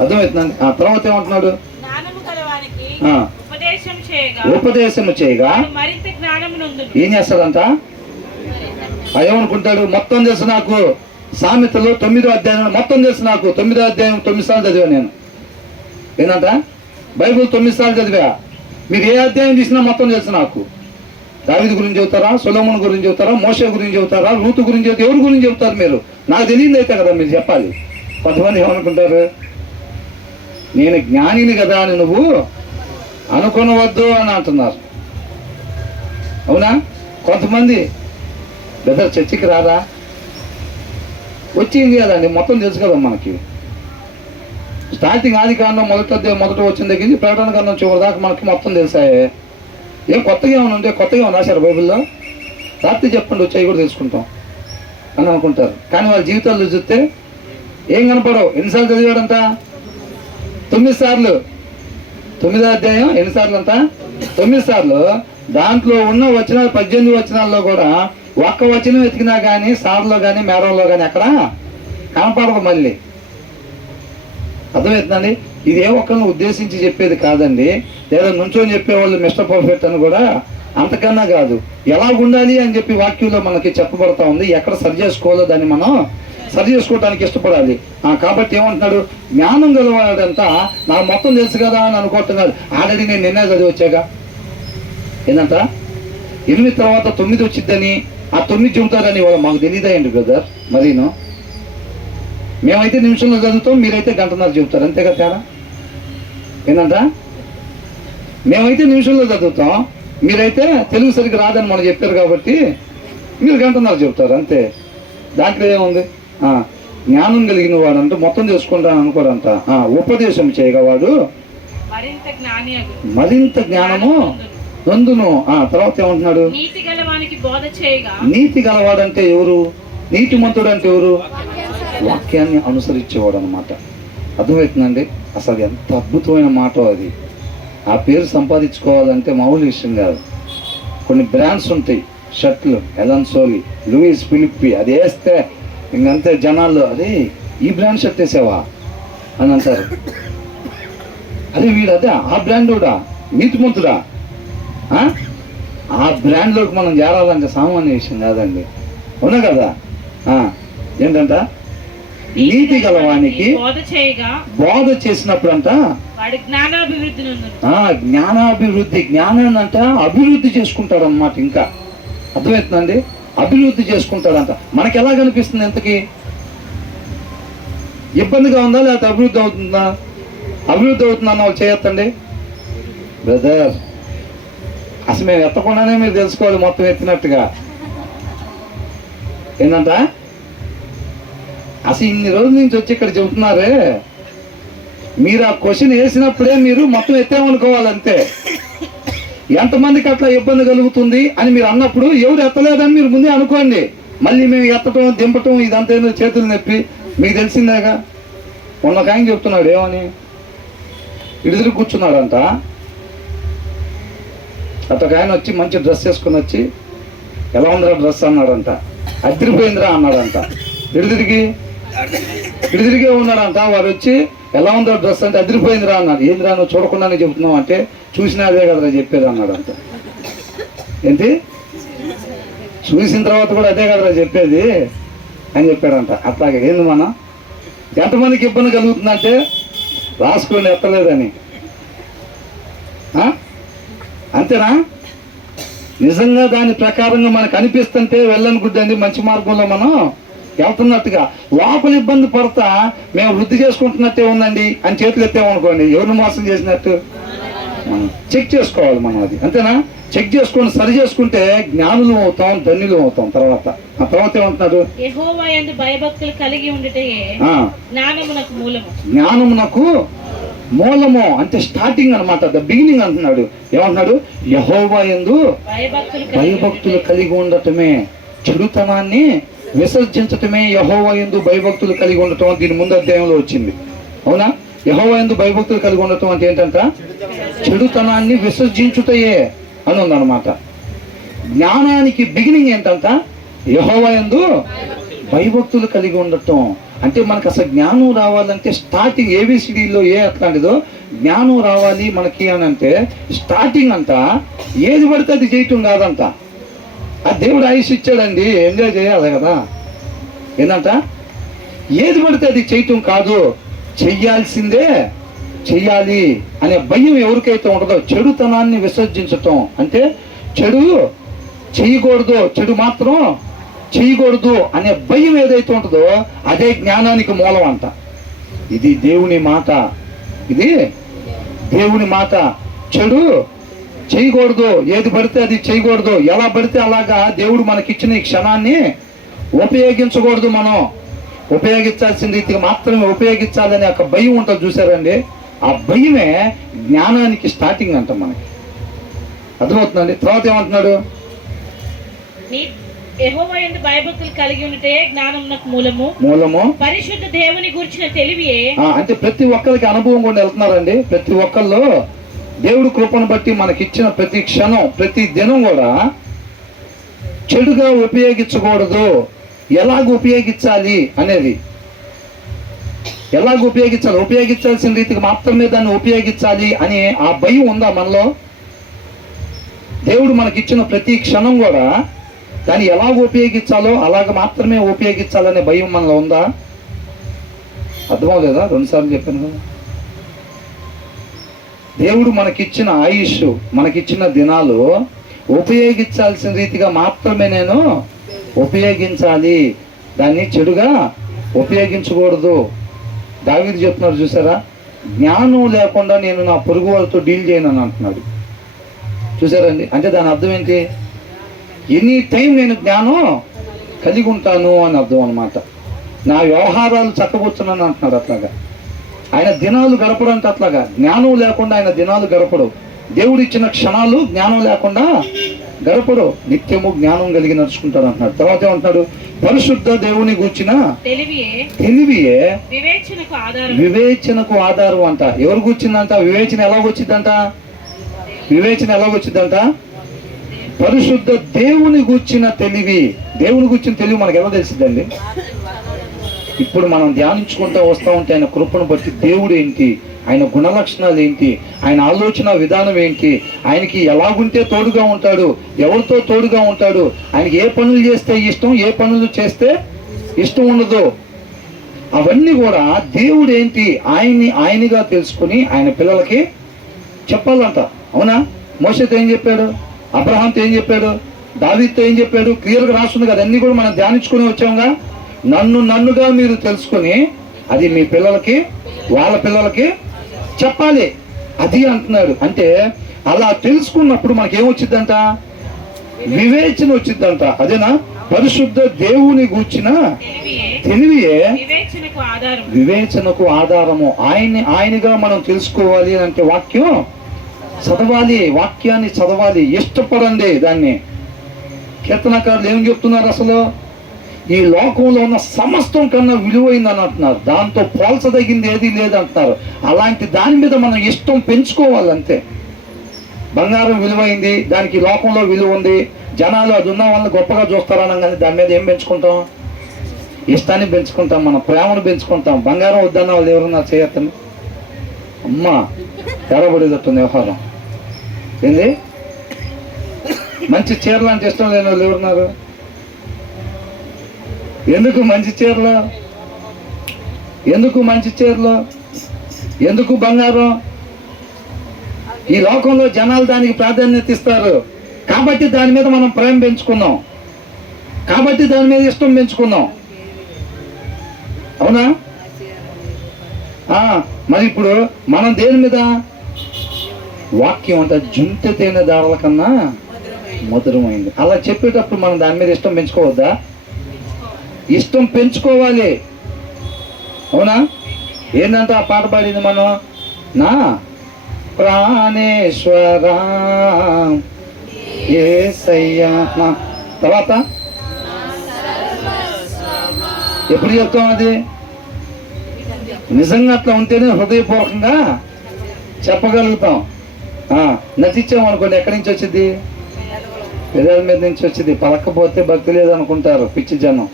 అర్థమవుతుందండి? తర్వాత ఏమంటున్నాడు? ఉపదేశం చేయగా ఏం చేస్తాడంట? ఏమనుకుంటాడు? మొత్తం తెలుసు నాకు. సామెతలు 9వ అధ్యాయం మొత్తం తెలుసు నాకు. 9వ అధ్యాయం 9 సార్లు చదివా నేను. ఏంటంట? బైబుల్ 9 సార్లు చదివా. మీరు ఏ అధ్యాయం తీసినా మొత్తం తెలుసు నాకు. దావీదు గురించి చెబుతారా, సొలొమోను గురించి చెబుతారా, మోషే గురించి చెబుతారా, రూతు గురించి చెబుతారు, ఎవరి గురించి చెబుతారు మీరు? నాకు తెలియదు అయితే కదా మీరు చెప్పాలి. కొంతమంది ఏమనుకుంటారు? నేను జ్ఞానిని కదా అని నువ్వు అనుకోనవద్దు అని అంటున్నారు. అవునా? కొంతమంది బ్రదర్ చర్చికి రాదా? వచ్చింది కదండి, మొత్తం తెలుసు కదా మనకి. స్టార్టింగ్ ఆది కాండం మొదట వచ్చిన దగ్గర నుంచి ప్రకటన కాండం చివరి దాకా మనకి మొత్తం తెలిసాయే. ఏం కొత్తగా ఏమైనా ఉంటే కొత్తగా ఏమైనా రాశారు బైబిల్లో? రాత్రి చెప్పండి వచ్చాయి కూడా తెలుసుకుంటాం అని అనుకుంటారు. కానీ వాళ్ళ జీవితాల్లో చూస్తే ఏం కనపడవు. ఎన్నిసార్లు చదివాడంట? 9 సార్లు. 9వ అధ్యాయం ఎన్నిసార్లు అంట? 9 సార్లు. దాంట్లో ఉన్న వచనాలు 18 వచనాల్లో కూడా ఒక్క వచనం వెతికినా కానీ సార్లో కానీ మేడంలో కానీ అక్కడ కనపడదు మళ్ళీ. అర్థమవుతుందండి? ఇది ఏ ఒక్కరిని ఉద్దేశించి చెప్పేది కాదండి, లేదా నుంచొని చెప్పేవాళ్ళు మిస్టర్ పర్ఫెక్ట్ అని కూడా అంతకన్నా కాదు. ఎలా ఉండాలి అని చెప్పి వాక్యంలో మనకి చెప్పబడతా ఉంది. ఎక్కడ సరి చేసుకోవాలో దాన్ని మనం సరి చేసుకోవడానికి ఇష్టపడాలి. కాబట్టి ఏమంటున్నాడు? జ్ఞానం గలవాడంతా నాకు మొత్తం తెలుసు కదా అని అనుకోవటం కాదు. ఆల్రెడీ నేను నిన్నే చదివి వచ్చాగా. ఏంటంట? 8 తర్వాత 9 వచ్చిద్దని, ఆ 9 చెబుతారని మాకు తెలియదా ఏంటి బ్రదర్? మరీను మేమైతే నిమిషంలో చదువుతాం, మీరైతే గంటన్నర చెబుతారు, అంతేగా తేడా? ఏంటంట? మేమైతే నిమిషంలో చదువుతాం, మీరైతే తెలుగు సరిగ్గా రాదని మనం చెప్పారు కాబట్టి మీరు గంటన్నర చెబుతారు, అంతే. దాంట్లో ఏముంది? జ్ఞానం కలిగిన వాడు అంటే మొత్తం తెలుసుకుంటాను అనుకోడంట. ఉపదేశం చేయగవాడు మరింత జ్ఞానము నందును. తర్వాత ఏమంటున్నాడు? నీతి గలవాడంటే ఎవరు? నీతిమంతుడు అంటే ఎవరు? వాక్యాన్ని అనుసరించేవాడు అనమాట. అర్థమవుతుందండి? అసలు ఎంత అద్భుతమైన మాట అది. ఆ పేరు సంపాదించుకోవాలంటే మామూలు విషయం కాదు. కొన్ని బ్రాండ్స్ ఉంటాయి, షర్ట్లు, ఎలన్ సోలీ, లూయిస్ ఫిలిప్పి, అది వేస్తే ఇంకంతే జనాల్లో అదే ఈ బ్రాండ్ షర్ట్ వేసావా అని అంటారు. అదే వీడు అదే ఆ బ్రాండుడా, నీతిమంతుడా? ఆ బ్రాండ్లోకి మనం చేరాలంటే సామాన్య విషయం కాదండి. అవునా కదా? ఏంటంట? నీతి గలవానికి బోధ చేసినప్పుడు అంట జ్ఞానాభివృద్ధి. జ్ఞానాన్ని అంట అభివృద్ధి చేసుకుంటాడు అన్నమాట. ఇంకా అర్థమవుతుందండి? అభివృద్ధి చేసుకుంటాడంట. మనకి ఎలా కనిపిస్తుంది? ఎంతకి ఇబ్బందిగా ఉందా లేకపోతే అభివృద్ధి అవుతుందా? అభివృద్ధి అవుతుందన్న వాళ్ళు చేయొద్దండి బ్రదర్. అసలు మేము ఎత్తకుండానే మీరు తెలుసుకోవాలి మొత్తం ఎత్తినట్టుగా. ఏంటంట అసలు ఇన్ని రోజుల నుంచి వచ్చి ఇక్కడ చెబుతున్నారే, మీరు ఆ క్వశ్చన్ వేసినప్పుడే మీరు మొత్తం ఎత్తామనుకోవాలంతే. ఎంతమందికి అట్లా ఇబ్బంది కలుగుతుంది అని మీరు అన్నప్పుడు ఎవరు ఎత్తలేదని మీరు ముందే అనుకోండి. మళ్ళీ మేము ఎత్తటం దింపటం ఇదంతా ఏదో చేతులు నొప్పి మీకు తెలిసిందేగా. మొన్న ఒక ఆయన చెప్తున్నాడు ఏమని, ఇడిదిరి కూర్చున్నాడంట. అతను ఆయన వచ్చి మంచి డ్రెస్ వేసుకుని వచ్చి ఎలా ఉందిరా డ్రెస్ అన్నాడంట. అదిరిపోయిందిరా అన్నాడంట. ఇడిదిరిగే ఉన్నాడంట. వాడు వచ్చి ఎలా ఉందో డ్రెస్ అంటే అదిరిపోయిందిరా అన్నాడు. ఏందిరా నువ్వు చూడకుండానే చెబుతున్నావు అంటే, చూసినా అదే కదరా చెప్పేది అన్నాడంట. ఏంటి చూసిన తర్వాత కూడా అదే కదరా చెప్పేది అని చెప్పాడంట. అట్లాగే ఏంది మన ఎంతమందికి ఇబ్బంది కలుగుతుందంటే రాసుకొని ఎత్తలేదని. అంతేనా? నిజంగా దాని ప్రకారంగా మనకు అనిపిస్తుంటే వెళ్ళని గుడ్డండి మంచి మార్గంలో మనం వెళ్తున్నట్టుగా, లోపల ఇబ్బంది పడతా మేము వృద్ధి చేసుకుంటున్నట్టే ఉందండి అని చేతులు ఎత్తామనుకోండి, ఎవరిని మోసం చేసినట్టు మనం చెక్ చేసుకోవాలి మనం. అది అంతేనా? చెక్ చేసుకొని సరి చేసుకుంటే జ్ఞానులు అవుతాం, ధన్యులు అవుతాం. తర్వాత ఆ తర్వాత ఏమంటున్నారు, యెహోవా యందు భయభక్తులు కలిగి ఉండుటయే జ్ఞానమునకు మూలము. జ్ఞానమునకు మూలము అంటే స్టార్టింగ్ అన్నమాట, ద బిగినింగ్ అంటున్నాడు. ఏమంటున్నాడు? యెహోవా యందు భయభక్తులు కలిగి ఉండటమే, చెడుతనాన్ని విసర్జించటమే యెహోవా యందు భయభక్తులు కలిగి ఉండటం. దీని ముందు అధ్యాయంలో వచ్చింది. అవునా? యెహోవా యందు భయభక్తులు కలిగి ఉండటం అంటే ఏంటంట? చెడుతనాన్ని విసర్జించుటయే అని ఉందన్నమాట. జ్ఞానానికి బిగినింగ్ ఏంటంట? యెహోవా యందు భయభక్తులు కలిగి ఉండటం. అంటే మనకు అసలు జ్ఞానం రావాలంటే స్టార్టింగ్ ఏబిసిడిలో ఏ అట్లాంటిదో జ్ఞానం రావాలి మనకి అని అంటే స్టార్టింగ్ అంట ఏది పడితే అది చేయటం కాదంట. ఆ దేవుడు ఆయుష్ ఇచ్చాడండి, ఎంజాయ్ చేయాలి కదా. ఏంటంట? ఏది పడితే అది చేయటం కాదు, చెయ్యాల్సిందే చెయ్యాలి అనే భయం ఎవరికైతే ఉంటుందో, చెడుతనాన్ని విసర్జించటం అంటే చెడు చేయకూడదు, చెడు మాత్రం చేయకూడదు అనే భయం ఏదైతే ఉంటుందో అదే జ్ఞానానికి మూలం అంట. ఇది దేవుని మాట, ఇది దేవుని మాట. చెడు చేయకూడదు, ఏది పడితే అది చేయకూడదు, ఎలా పడితే అలాగా దేవుడు మనకిచ్చిన ఈ క్షణాన్ని ఉపయోగించకూడదు. మనం ఉపయోగించాల్సిన రీతిగా మాత్రమే ఉపయోగించాలనే ఒక భయం ఉంటుంది చూసారండి. ఆ భయమే జ్ఞానానికి స్టార్టింగ్ అంట మనకి. అర్థమవుతుందండి? తర్వాత ఏమంటున్నాడు? యెహోవా యందు భయభక్తులు కలిగి ఉంటే జ్ఞానమునకు మూలము. పరిశుద్ధ దేవుని గురించిన తెలివియే. అంటే ప్రతి ఒక్కరికి అనుభవం కూడా వెళ్తున్నారండి. ప్రతి ఒక్కళ్ళు దేవుడు కృపను బట్టి మనకిచ్చిన ప్రతి క్షణం ప్రతి దినం కూడా చెడుగా ఉపయోగించకూడదు, ఎలాగ ఉపయోగించాలి అనేది, ఎలాగ ఉపయోగించాలి, ఉపయోగించాల్సిన రీతికి మాత్రమే దాన్ని ఉపయోగించాలి అని ఆ భయం ఉందా మనలో? దేవుడు మనకిచ్చిన ప్రతి క్షణం కూడా దాన్ని ఎలాగ ఉపయోగించాలో అలాగ మాత్రమే ఉపయోగించాలనే భయం మనలో ఉందా? అర్థమవులేదా? రెండుసార్లు చెప్పాను కదా. దేవుడు మనకిచ్చిన ఆయుష్, మనకిచ్చిన దినాలు ఉపయోగించాల్సిన రీతిగా మాత్రమే నేను ఉపయోగించాలి, దాన్ని చెడుగా ఉపయోగించకూడదు. దావీదు చెప్తున్నాడు చూసారా, జ్ఞానం లేకుండా నేను నా పొరుగు వాళ్ళతో డీల్ చేయను అని అంటున్నాడు. చూసారండి? అంటే దాని అర్థం ఏంటి? ఎనీ టైం నేను జ్ఞానం కలిగి ఉంటాను అని అర్థం అనమాట. నా వ్యవహారాలు చక్కబోతున్నాను అంటున్నాడు. అట్లాగా ఆయన దినాలు గడపడంటే అట్లాగా జ్ఞానం లేకుండా ఆయన దినాలు గడపడు. దేవుడు ఇచ్చిన క్షణాలు జ్ఞానం లేకుండా గడపడు, నిత్యము జ్ఞానం కలిగి నడుచుకుంటాడు అంటున్నాడు. తర్వాత ఏమంటున్నాడు? పరిశుద్ధ దేవుని గూర్చిన తెలివియే వివేచనకు ఆధారం అంట. ఎవరు కూర్చిందంట? వివేచన ఎలాగొచ్చిందంట? వివేచన ఎలాగొచ్చిందంట? పరిశుద్ధ దేవుని గూర్చిన తెలివి. దేవుని గూర్చిన తెలివి మనకు ఎలా తెలిసిద్దండి? ఇప్పుడు మనం ధ్యానించుకుంటూ వస్తూ ఉంటే ఆయన కృపను బట్టి దేవుడు ఏంటి, ఆయన గుణలక్షణాలు ఏంటి, ఆయన ఆలోచన విధానం ఏంటి, ఆయనకి ఎలాగుంటే తోడుగా ఉంటాడు, ఎవరితో తోడుగా ఉంటాడు, ఆయనకి ఏ పనులు చేస్తే ఇష్టం, ఏ పనులు చేస్తే ఇష్టం ఉండదు, అవన్నీ కూడా దేవుడు ఏంటి ఆయనగా తెలుసుకుని ఆయన పిల్లలకి చెప్పాలంట. అవునా? మోషేతో ఏం చెప్పాడు, అబ్రహాంతో ఏం చెప్పాడు, దావీదుతో ఏం చెప్పాడు, క్లియర్గా రాస్తుంది కదా. అన్నీ కూడా మనం ధ్యానించుకుని వచ్చాముగా. నన్నుగా మీరు తెలుసుకొని అది మీ పిల్లలకి వాళ్ళ పిల్లలకి చెప్పాలి, అది అంటున్నాడు. అంటే అలా తెలుసుకున్నప్పుడు మనకేమొచ్చిద్దంట? వివేచన వచ్చిద్దంట. అదేనా? పరిశుద్ధ దేవుని గూర్చిన తెలివియే వివేచనకు ఆధారము. ఆయనగా మనం తెలుసుకోవాలి అంటే వాక్యం చదవాలి, వాక్యాన్ని చదవాలి, ఇష్టపడండి దాన్ని. కీర్తనకారులు ఏం చెప్తున్నారు? అసలు ఈ లోకంలో ఉన్న సమస్తం కన్నా విలువైందని అంటున్నారు, దాంతో పోల్చదగింది ఏది లేదంటున్నారు. అలాంటి దాని మీద మనం ఇష్టం పెంచుకోవాలంతే. బంగారం విలువైంది, దానికి లోకంలో విలువ ఉంది, జనాలు అది ఉన్న వాళ్ళని గొప్పగా చూస్తారన్నాం, కానీ దాని మీద ఏం పెంచుకుంటాం? ఇష్టాన్ని పెంచుకుంటాం, మన ప్రేమను పెంచుకుంటాం. బంగారం వద్దన్న వాళ్ళు ఎవరన్నా చేయొద్దని అమ్మ తెరబడేటట్టుంది వ్యవహారం. ఏంది? మంచి చీరలు అంటే ఇష్టం లేని వాళ్ళు ఎవరున్నారు? ఎందుకు మంచి చీరలు? ఎందుకు మంచి చీరలు? ఎందుకు బంగారం? ఈ లోకంలో జనాలు దానికి ప్రాధాన్యత ఇస్తారు కాబట్టి దాని మీద మనం ప్రేమ పెంచుకున్నాం, కాబట్టి దాని మీద ఇష్టం పెంచుకున్నాం. అవునా? మరి ఇప్పుడు మనం దేని మీద? వాక్యం అంట జుంటె తేనె దారుల కన్నా మధురమైంది. అలా చెప్పేటప్పుడు మనం దాని మీద ఇష్టం పెంచుకోవద్దా? ఇష్టం పెంచుకోవాలి. అవునా? ఏంటంటే ఆ పాట పాడింది మనం, నా ప్రాణేశ్వరా యేసయ్యా. తర్వాత ఎప్పుడు చెప్తాం? అది నిజంగా అట్లా ఉంటేనే హృదయపూర్వకంగా చెప్పగలుగుతాం. నటించామనుకోండి, ఎక్కడి నుంచి వచ్చింది? పెదాల మీద నుంచి వచ్చింది. పలకపోతే భక్తి లేదనుకుంటారు పిచ్చి జనం.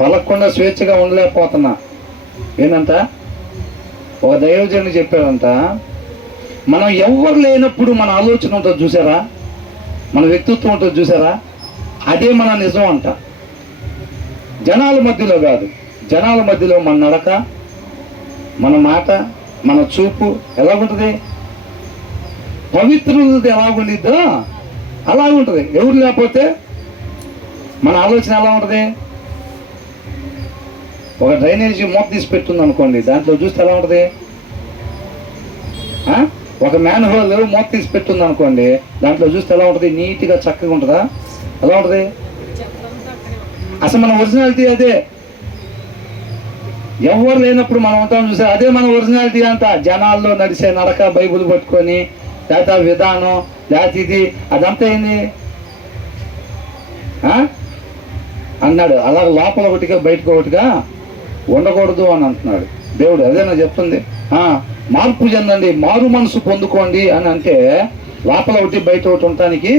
పలకకుండా స్వేచ్ఛగా ఉండలేకపోతున్నా. ఏంటంట? ఒక దైవజనుడు చెప్పాడంట, మనం ఎవరు లేనప్పుడు మన ఆలోచన ఉంటుంది చూసారా, మన వ్యక్తిత్వం ఉంటుంది చూసారా, అదే మన నిజం అంట. జనాల మధ్యలో కాదు, జనాల మధ్యలో మన నడక, మన మాట, మన చూపు ఎలా ఉంటుంది? పవిత్రులది ఎలాగుండిద్దో అలాగుంటుంది. ఎవరు లేకపోతే మన ఆలోచన ఎలా ఉంటుంది? ఒక డ్రైనేజీ మూత తీసి పెట్టుంది అనుకోండి, దాంట్లో చూస్తే ఎలా ఉంటుంది? ఒక మ్యాన్ హోల్ మూత తీసి పెట్టుంది అనుకోండి, దాంట్లో చూస్తే ఎలా ఉంటుంది? నీట్గా చక్కగా ఉంటుందా? ఎలా ఉంటుంది? అసలు మన ఒరిజినాలిటీ అదే. ఎవరు లేనప్పుడు మనం ఉంటాం చూసా, అదే మన ఒరిజినాలిటీ అంట. జనాల్లో నడిచే నడక, బైబుల్ పట్టుకొని, లేకపోతే విధానం, లేకపోతే ఇది, అదంతా ఏంది అన్నాడు. అలా లోపల ఒకటిగా బయటకు ఒకటిగా ఉండకూడదు అని అంటున్నాడు దేవుడు. అదేనా చెప్తుంది? మార్పు చెందండి, మారు మనసు పొందుకోండి అని అంటే లోపల ఒకటి బయట ఒకటి ఉండటానికి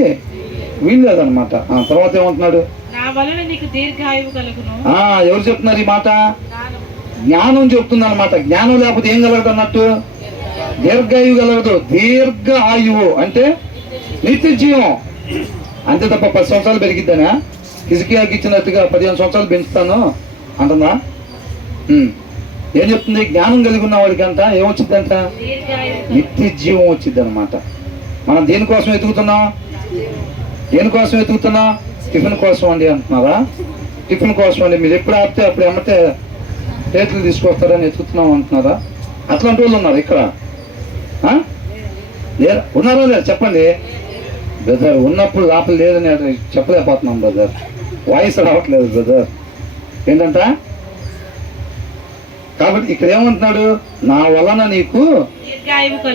వీలు లేదనమాట. తర్వాత ఏమంటున్నాడు? ఎవరు చెప్తున్నారు ఈ మాట? జ్ఞానం చెప్తుంది అనమాట. జ్ఞానం లేకపోతే ఏం కలగదు అన్నట్టు? దీర్ఘాయువు కలగదు. దీర్ఘ ఆయువు అంటే నిత్య జీవం అంతే తప్ప 10 సంవత్సరాలు పెరిగిద్దానా? హిజ్కియాకి ఇచ్చినట్టుగా 15 సంవత్సరాలు పెంచుతాను అంటుందా? ఏం చెప్తుంది? జ్ఞానం కలిగి ఉన్న వాడికి అంట ఏమొచ్చిందంట? నిత్య జీవం వచ్చింది అనమాట. మనం దేనికోసం వెతుకుతున్నాం? దేనికోసం వెతుకుతున్నాం? టిఫిన్ కోసం అండి అంటున్నారా? టిఫిన్ కోసం అండి. మీరు ఎప్పుడు ఆపితే అప్పుడు ఏమంటే ప్లేట్లు తీసుకొస్తారని వెతుకుతున్నాం అంటున్నారా? అట్లాంటి వాళ్ళు ఉన్నారు ఇక్కడ. ఉన్నారా లేదా చెప్పండి బ్రదర్. ఉన్నప్పుడు లోపల లేదని చెప్పలేకపోతున్నాం బ్రదర్. వాయిస్ రావట్లేదు బ్రదర్. ఏంటంట? కాబట్టి ఇక్కడ ఏమంటున్నాడు? నా వలన నీకు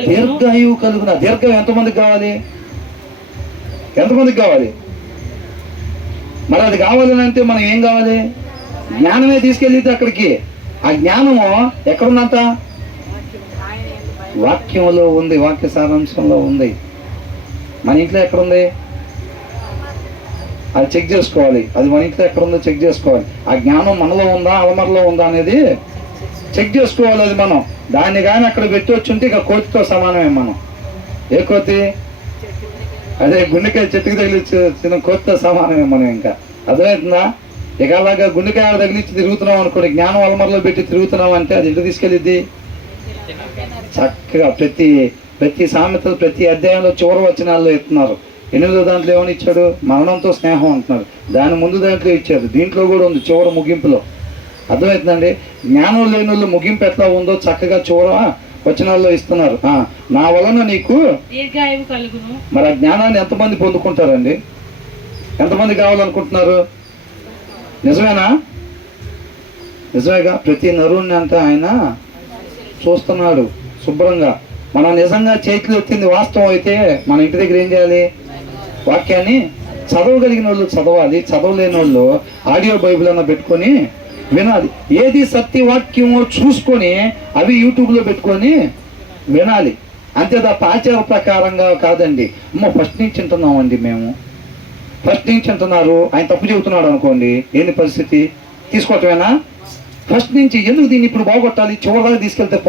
దీర్ఘాయువు కలుగునా. దీర్ఘం ఎంతమందికి కావాలి? ఎంతమందికి కావాలి? మరి అది కావాలని అంటే మనం ఏం కావాలి? జ్ఞానమే తీసుకెళ్ళితే అక్కడికి. ఆ జ్ఞానము ఎక్కడున్నంత? వాక్యంలో ఉంది, వాక్య సారాంశంలో ఉంది. మన ఇంట్లో ఎక్కడుంది? అది చెక్ చేసుకోవాలి. అది మన ఇంట్లో ఎక్కడుందో చెక్ చేసుకోవాలి. ఆ జ్ఞానం మనలో ఉందా, అలమరలో ఉందా అనేది చెక్ చేసుకోవాలి. అది మనం దాన్ని కానీ అక్కడ పెట్టి వచ్చి ఉంటే ఇక కోతితో సమానమే. మనం ఏ కోతి? అదే గుండెకాయ చెట్టుకు తగిలిచ్చిన కోతితో సమానమే మనం. ఇంకా అర్థమవుతుందా? ఇక అలాగా గుండెకాయ తగిలిచ్చి తిరుగుతున్నాం అనుకోండి, జ్ఞానం అలమరలో పెట్టి తిరుగుతున్నాం అంటే అది ఇంటికి తీసుకెళ్ళిద్ది చక్కగా. ప్రతి సామెతలు ప్రతి అధ్యాయంలో చివరి వచనాల్లో ఇస్తున్నారు. 8వ దాంట్లో ఏమని ఇచ్చాడు? మరణంతో స్నేహం అంటున్నారు. దాని ముందు దాంట్లో ఇచ్చారు. దీంట్లో కూడా ఉంది చివరి ముగింపులో. అర్థమవుతుందండి? జ్ఞానం లేని వాళ్ళు ముగింపు ఎట్లా ఉందో చక్కగా చివర వచనాల్లో ఇస్తున్నారు. నా వలన నీకు దీర్ఘాయువు కలుగును. మరి ఆ జ్ఞానాన్ని ఎంతమంది పొందుకుంటారండి? ఎంతమంది కావాలనుకుంటున్నారు? నిజమేనా? నిజమేగా. ప్రతి నరుణ్ణి అంతా ఆయన చూస్తున్నాడు శుభ్రంగా. మనం నిజంగా చేతిలో ఎత్తింది వాస్తవం అయితే మన ఇంటి దగ్గర ఏం చేయాలి? వాక్యాన్ని చదవగలిగిన వాళ్ళు చదవాలి, చదవలేని వాళ్ళు ఆడియో బైబిల్ అన్న పెట్టుకొని వినాలి. ఏది సత్యవాక్యమో చూసుకొని అవి యూట్యూబ్లో పెట్టుకొని వినాలి. అంతే తప్ప ఆచార ప్రకారంగా కాదండి. ఫస్ట్ నుంచి వింటున్నామండి మేము, ఫస్ట్ నుంచి వింటున్నారు, ఆయన తప్పు చెబుతున్నాడు అనుకోండి, ఏంటి పరిస్థితి? తీసుకోవటమేనా? ఫస్ట్ నుంచి ఎందుకు దీన్ని ఇప్పుడు బాగొట్టాలి, చివరిదాకా తీసుకెళ్తే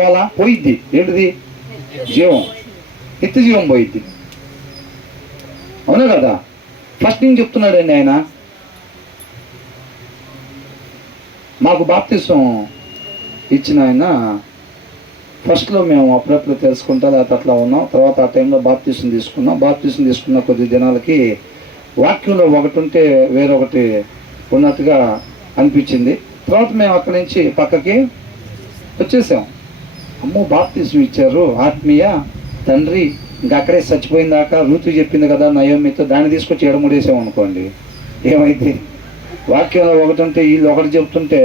పోయిద్ది. ఏంటిది? జీవం, నిత్య జీవం పోయిద్ది. అవునా కదా? ఫస్ట్ నుంచి చెప్తున్నాడండి ఆయన. మాకు బాప్తిసం ఇచ్చిన ఆయన ఫస్ట్లో మేము అప్పుడప్పుడు తెలుసుకుంటా లేకపోతే అట్లా ఉన్నాం. తర్వాత ఆ టైంలో బాప్తిసం తీసుకున్నాం. బాప్తిసం తీసుకున్న కొద్ది దినాలకి వాక్యంలో ఒకటి ఉంటే వేరొకటి ఉన్నట్టుగా అనిపించింది. తర్వాత మేము అక్కడి నుంచి పక్కకి వచ్చేసాం. బాప్తిసం ఇచ్చారు, ఆత్మీయ తండ్రి, ఇంకా అక్కడే చచ్చిపోయిన దాకా రూతు చెప్పింది కదా నయోమితో, దాన్ని తీసుకొచ్చి ఎడముడేసాం అనుకోండి, ఏమైంది? వాక్యంలో ఒకటి ఉంటే వీళ్ళు ఒకటి చెప్తుంటే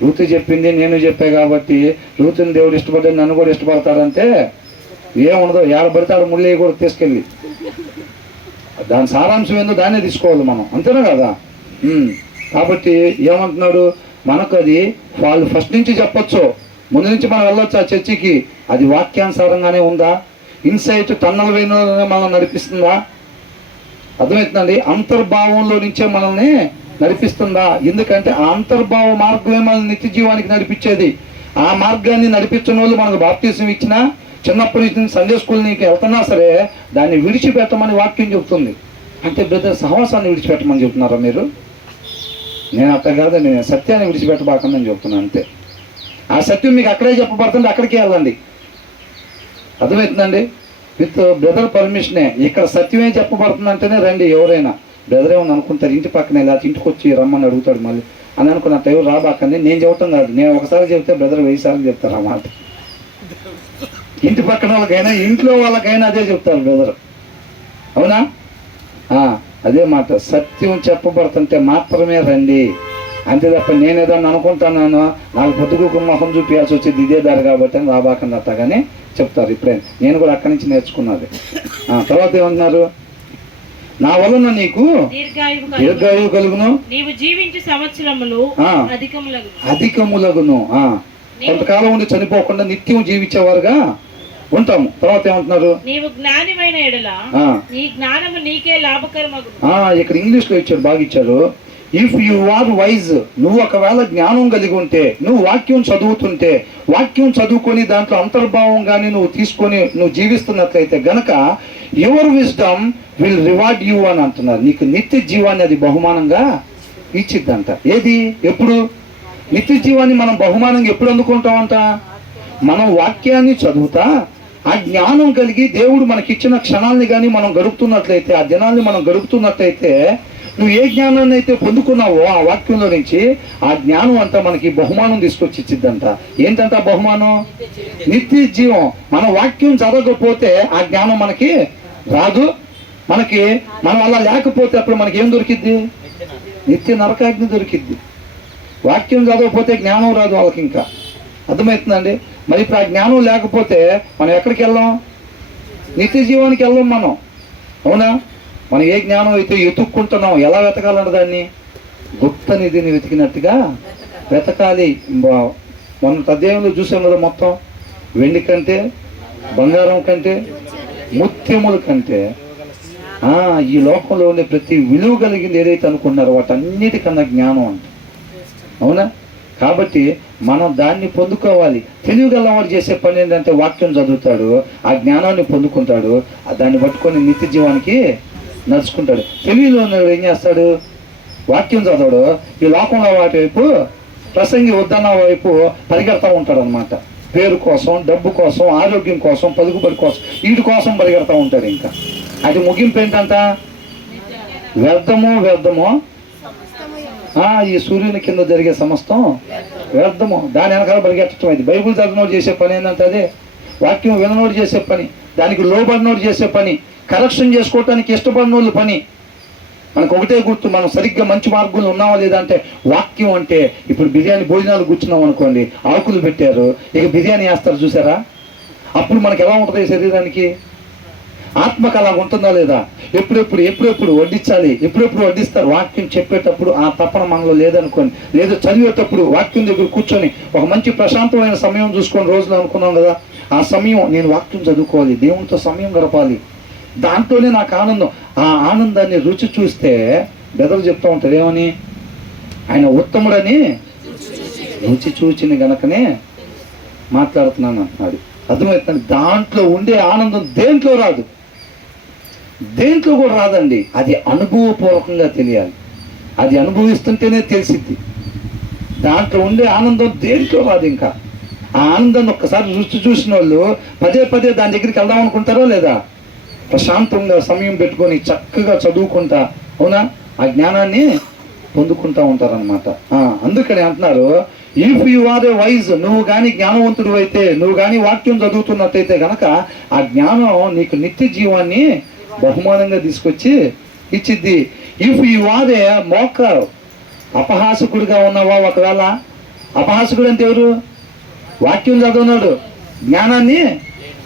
రూతు చెప్పింది నేను చెప్పా కాబట్టి రూతుని దేవుడు ఇష్టపడ్డాడు, నన్ను కూడా ఇష్టపడతాడంటే ఏముండదు. ఏడబడితే ముళ్ళే కూడా తీసుకెళ్ళి దాని సారాంశం ఏందో దాన్నే తీసుకోవాలి మనం, అంతేనా కదా? కాబట్టి ఏమంటున్నాడు, మనకు అది వాళ్ళు ఫస్ట్ నుంచి చెప్పొచ్చు, ముందు నుంచి మనం వెళ్ళొచ్చు ఆ చర్చికి, అది వాక్యానుసారంగానే ఉందా? ఇన్సైట్ టన్నల్ వేణు మనం నడిపిస్తుందా? అర్థమవుతుందండి? అంతర్భావంలో నుంచే మనల్ని నడిపిస్తుందా? ఎందుకంటే ఆ అంతర్భావ మార్గమే మనల్ని నిత్య జీవానికి నడిపించేది. ఆ మార్గాన్ని నడిపించిన వాళ్ళు మనకు బాప్తిసం ఇచ్చినా, చిన్నప్పటి నుంచి సండే స్కూల్ నీకు వెళ్తున్నా సరే దాన్ని విడిచిపెట్టమని వాక్యం చెబుతుంది. అంటే బ్రదర్ సహవాసాన్ని విడిచిపెట్టమని చెప్తున్నారా మీరు? నేను అట్లా కాదు, నేను సత్యాన్ని విడిచిపెట్టబాకందని చెప్తున్నాను అంతే. ఆ సత్యం మీకు అక్కడే చెప్పబడుతుంది, అక్కడికే వెళ్ళండి. అర్థమవుతుందండి? విత్ బ్రదర్ పర్మిషనే. ఇక్కడ సత్యమే చెప్పబడుతుందంటేనే రండి. ఎవరైనా బ్రదర్ ఏమని అనుకుంటారు, ఇంటి పక్కనే లేకపోతే ఇంటికి వచ్చి రమ్మని అడుగుతాడు మళ్ళీ అని అనుకున్నట్టు ఎవరు రాబాకండి. నేను చెప్పటం కాదు, నేను ఒకసారి చెప్తే బ్రదర్ 1000 సార్లు చెప్తారు అన్నమాట. ఇంటి పక్కన వాళ్ళకైనా ఇంట్లో వాళ్ళకైనా అదే చెప్తారు బ్రదర్. అవునా? అదే మాట. సత్యం చెప్పబడుతుంటే మాత్రమే రండి, అంతే తప్ప నేను ఏదన్నా అనుకుంటున్నాను నాకు పొద్దుకు మొహం చూపించాల్సి వచ్చేది ఇదే దారి కాబట్టి అని రాబాకండి అట్టగానే చెప్తారు. ఇప్పుడే నేను కూడా అక్కడి నుంచి నేర్చుకున్నది. తర్వాత ఏమన్నారు, నా వలన నీకు దీర్ఘాయువు కలుగును, నీవు జీవించు సంవత్సరములు అధికములగును. కొంతకాలం ఉండి చనిపోకుండా నిత్యం జీవించేవారుగా ఉంటాము. తర్వాత ఏమంటున్నారు, నీవు జ్ఞానివైన ఎడల నీ జ్ఞానము నీకే లాభకరమగును. ఇక్కడ ఇంగ్లీష్ లో ఇచ్చాడు, బాగా ఇచ్చాడు. ఇఫ్ యు ఆర్ వైజ్, నువ్వు ఒకవేళ జ్ఞానం కలిగి ఉంటే, నువ్వు వాక్యం చదువుతుంటే, వాక్యం చదువుకొని దాంట్లో అంతర్భావం కానీ నువ్వు తీసుకొని నువ్వు జీవిస్తున్నట్లయితే గనక your wisdom will reward you అని అంటున్నారు. నీకు నిత్య జీవాన్ని అది బహుమానంగా ఇచ్చిద్దంట. ఏది? ఎప్పుడు? నిత్య జీవాన్ని మనం బహుమానంగా ఎప్పుడు అందుకుంటామంట? మనం వాక్యాన్ని చదువుతా ఆ జ్ఞానం కలిగి దేవుడు మనకిచ్చిన క్షణాలని కానీ మనం గడుపుతున్నట్లయితే, ఆ దినాన్ని మనం గడుపుతున్నట్లయితే, నువ్వు ఏ జ్ఞానాన్ని అయితే పొందుకున్నావో ఆ వాక్యంలో నుంచి ఆ జ్ఞానం అంతా మనకి బహుమానం తీసుకొచ్చి ఇచ్చిద్దంట. ఏంటంట బహుమానం? నిత్య జీవం. మన వాక్యం చదవకపోతే ఆ జ్ఞానం మనకి రాదు. మనకి మనం అలా లేకపోతే అప్పుడు మనకి ఏం దొరికిద్ది? నిత్య నరకాగ్ని దొరికిద్ది. వాక్యం చదవకపోతే జ్ఞానం రాదు వాళ్ళకి. ఇంకా అర్థమవుతుందండి? మరి ఇప్పుడు ఆ జ్ఞానం లేకపోతే మనం ఎక్కడికి వెళ్ళాం? నిత్య జీవానికి వెళ్ళాం మనం. అవునా? మనం ఏ జ్ఞానం అయితే వెతుక్కుంటున్నాం, ఎలా వెతకాలంటే దాన్ని గుప్త నిధిని వెతికినట్టుగా వెతకాలి. మన అధ్యాయంలో చూసాం కదా, మొత్తం వెండి కంటే, బంగారం కంటే, ముత్యముల కంటే ఈ లోకంలో ఉండే ప్రతి విలువ కలిగింది ఏదైతే అనుకున్నారో వాటన్నిటికన్నా జ్ఞానం అంట. అవునా? కాబట్టి మనం దాన్ని పొందుకోవాలి. తెలియగలవాడు చేసే పని ఏంటంటే వాక్యం చదువుతాడు, ఆ జ్ఞానాన్ని పొందుకుంటాడు, దాన్ని పట్టుకొని నిత్య జీవానికి నడుచుకుంటాడు. తెలివిలో ఉన్నవాడు ఏం చేస్తాడు? వాక్యం చదవడు, ఈ లోకంలో వాటి వైపు, ప్రసంగి వద్దన్న వైపు పరిగెడతా ఉంటాడు అనమాట. పేరు కోసం, డబ్బు కోసం, ఆరోగ్యం కోసం, పలుకుబడి కోసం, వీటి కోసం పరిగెడతా ఉంటాడు. ఇంకా అది ముగింపు ఏంటంట? వ్యర్థము. ఈ సూర్యుని కింద జరిగే సమస్తం వ్యర్థము. దాని వెనకాల పరిగెట్టడం. అది బైబుల్ చదివిన చేసే పని ఏంటంటే అదే. వాక్యం విననోడు చేసే పని, దానికి లోబడినోడు చేసే పని, కరెక్షన్ చేసుకోవటానికి ఇష్టపడినోళ్ళు పని. మనకు ఒకటే గుర్తు, మనం సరిగ్గా మంచి మార్గంలో ఉన్నామా లేదా అంటే వాక్యం అంటే. ఇప్పుడు బిర్యానీ భోజనాలు కూర్చున్నాం అనుకోండి, ఆకులు పెట్టారు, ఇక బిర్యానీ వేస్తారు చూసారా, అప్పుడు మనకి ఎలా ఉంటుంది శరీరానికి? ఆత్మకు అలా ఉంటుందా లేదా? ఎప్పుడెప్పుడు వడ్డించాలి, ఎప్పుడెప్పుడు వడ్డిస్తారు. వాక్యం చెప్పేటప్పుడు ఆ తపన మనలో లేదనుకోండి, లేదు చదివేటప్పుడు వాక్యం దగ్గర కూర్చొని ఒక మంచి ప్రశాంతమైన సమయం చూసుకొని రోజులు అనుకున్నాం కదా, ఆ సమయం నేను వాక్యం చదువుకోవాలి, దేవునితో సమయం గడపాలి, దాంట్లోనే నాకు ఆనందం. ఆ ఆనందాన్ని రుచి చూస్తే బెదరు చెప్తూ ఉంటారు ఏమని, ఆయన ఉత్తముడని రుచి చూచిన గనకనే మాట్లాడుతున్నాను అంటున్నాడు. అర్థమవుతుంది? దాంట్లో ఉండే ఆనందం దేంట్లో రాదు, దేంట్లో కూడా రాదండి. అది అనుభవపూర్వకంగా తెలియాలి, అది అనుభవిస్తుంటేనే తెలిసిద్ది. దాంట్లో ఉండే ఆనందం దేంట్లో రాదు. ఇంకా ఆ ఆనందాన్ని ఒక్కసారి రుచి చూసిన వాళ్ళు పదే దాని దగ్గరికి వెళ్దాం అనుకుంటారా లేదా? ప్రశాంతంగా సమయం పెట్టుకొని చక్కగా చదువుకుంటా, అవునా, ఆ జ్ఞానాన్ని పొందుకుంటా ఉంటారనమాట. అందుకని అంటున్నారు, if you are a wise, నువ్వు కానీ జ్ఞానవంతుడు అయితే, నువ్వు కానీ వాక్యం చదువుతున్నట్టయితే కనుక ఆ జ్ఞానం నీకు నిత్య జీవాన్ని బహుమానంగా తీసుకొచ్చి ఇచ్చిద్ది. ఇఫ్ యు ఆర్ ఏ మోకర్, అపహాసకుడిగా ఉన్నావా ఒకవేళ, అపహాసకుడు అంటే ఎవరు? వాక్యం చదువున్నాడు, జ్ఞానాన్ని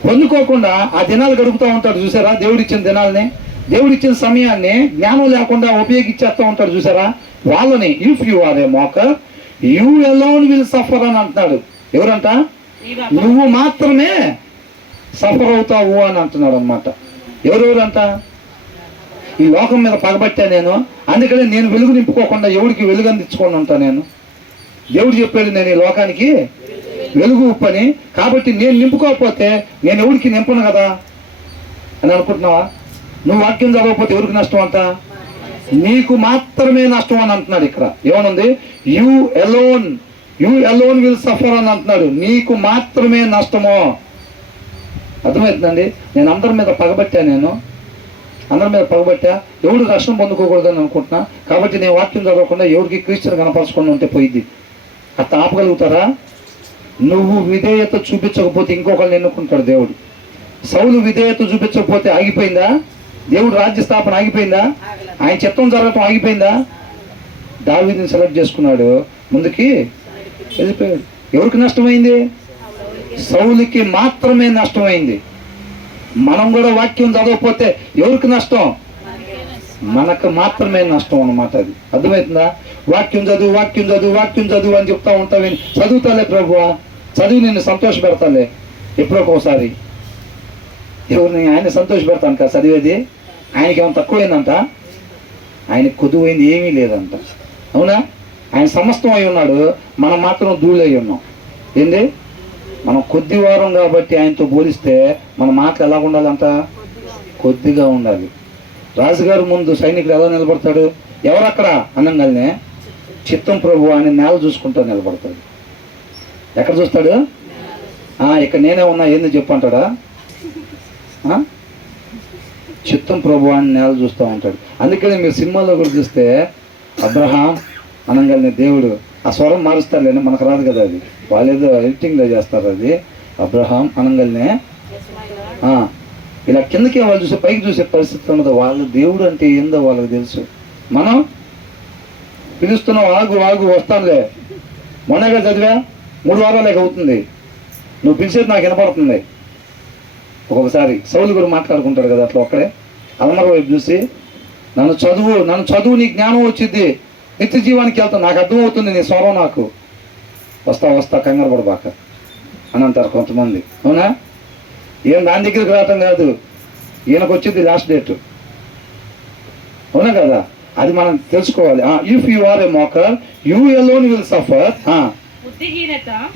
పొందుకోకుండా ఆ దినాలు గడుపుతూ ఉంటాడు చూసారా, దేవుడిచ్చిన దినాలని, దేవుడిచ్చిన సమయాన్ని జ్ఞానం లేకుండా ఉపయోగించేస్తూ ఉంటాడు చూసారా, వాళ్ళని if you are a mocker you alone will suffer అని అంటున్నాడు. ఎవరంట? నువ్వు మాత్రమే సఫర్ అవుతావు అని అంటున్నాడు అనమాట. ఎవరెవరంట? ఈ లోకం మీద పగబట్టా నేను, అందుకని నేను వెలుగు నింపుకోకుండా ఎవరికి వెలుగు అందించుకొని ఉంటా నేను. దేవుడు చెప్పాడు నేను ఈ లోకానికి వెలుగు ఉప్పని, కాబట్టి నేను నింపుకోకపోతే నేను ఎవరికి నింపను కదా అని అనుకుంటున్నావా? నువ్వు వాక్యం చదవకపోతే ఎవరికి నష్టం అంట? నీకు మాత్రమే నష్టం అని అంటున్నాడు. ఇక్కడ ఏమనుంది? యూ అలోన్ విల్ సఫర్ అని అంటున్నాడు. నీకు మాత్రమే నష్టమో. అర్థమవుతుందండి? నేను అందరి మీద పగబట్టా, అందరి మీద పగబట్టా, ఎవడు రక్షణ పొందుకోకూడదని అనుకుంటున్నా, కాబట్టి నేను వాక్యం చదవకుండా ఎవరికి క్రీస్తుని కనపరచుకుండా ఉంటే పోయిద్ది. అట్లా ఆపగలుగుతారా? నువ్వు విధేయత చూపించకపోతే ఇంకొకరిని ఎన్నుకుంటాడు దేవుడు. సౌలు విధేయత చూపించకపోతే ఆగిపోయిందా? దేవుడు రాజ్య స్థాపన ఆగిపోయిందా? ఆయన చిత్తం జరగటం ఆగిపోయిందా? దావీదుని సెలెక్ట్ చేసుకున్నాడు, ముందుకి వెళ్ళిపోయాడు. ఎవరికి నష్టమైంది? సౌలుకి మాత్రమే నష్టమైంది. మనం కూడా వాక్యం చదవకపోతే ఎవరికి నష్టం? మనకు మాత్రమే నష్టం అన్నమాట. అది అర్థమవుతుందా? వాక్యం చదువు అని చెప్తా ఉంటావు. చదువుతాలే ప్రభువా, చదివి నిన్ను సంతోష పెడతాలే ఎప్పుడో ఒకసారి. ఎవరిని ఆయన సంతోష పెడతాను కదా చదివేది. ఆయనకి ఏమైనా తక్కువైందంట? ఆయనకి కొద్దువైంది ఏమీ లేదంట, అవునా? ఆయన సమస్తం అయి ఉన్నాడు, మనం మాత్రం ధూళి అయి ఉన్నాం. ఏంది? మనం కొద్ది వారం కాబట్టి ఆయనతో పోలిస్తే మన మాటలు ఎలా ఉండాలంట? కొద్దిగా ఉండాలి. రాజుగారు ముందు సైనికుడు ఎలా నిలబడతాడు? ఎవరక్కడ అనంగానే చిత్తం ప్రభు అని నేల చూసుకుంటూ నిలబడతాడు. ఎక్కడ చూస్తాడు? ఇక్కడ నేనే ఉన్నా ఏంది చెప్పు అంటాడా? చిత్తం ప్రభు అని నేల చూస్తూ ఉంటాడు. అందుకని మీరు సినిమాలో కూడా చూస్తే అబ్రహాం అనగానే దేవుడు ఆ స్వరం మారుస్తారులేని, మనకు రాదు కదా అది, వాళ్ళు ఏదో ఎడిటింగ్లో చేస్తారు. అది అబ్రహాం అనగానే ఇలా కిందకి వాళ్ళు చూసే పైకి చూసే పరిస్థితి ఉండదు. వాళ్ళు దేవుడు అంటే ఏందో వాళ్ళకి తెలుసు. మనం పిలుస్తున్నాం, ఆగు వస్తానులే, మొన్నగా చదివా 3 వారాలేక అవుతుంది, నువ్వు పిలిచేది నాకు వినపడుతుంది. ఒక్కొక్కసారి సౌలు కూడా మాట్లాడుకుంటాడు కదా అట్లా ఒక్కడే అలమర వైపు చూసి, నన్ను చదువు నీ జ్ఞానం వచ్చింది, నిత్య జీవానికి వెళ్తాను, నాకు అర్థమవుతుంది నీ స్వరం, నాకు వస్తా కంగారు పడబాక అని అంటారు కొంతమంది, అవునా? ఏం దాని దగ్గరికి రావటం కాదు, ఈయనకు వచ్చింది లాస్ట్ డేట్, అవునా కదా? అది మనం తెలుసుకోవాలి. If you are a mocker you alone will suffer.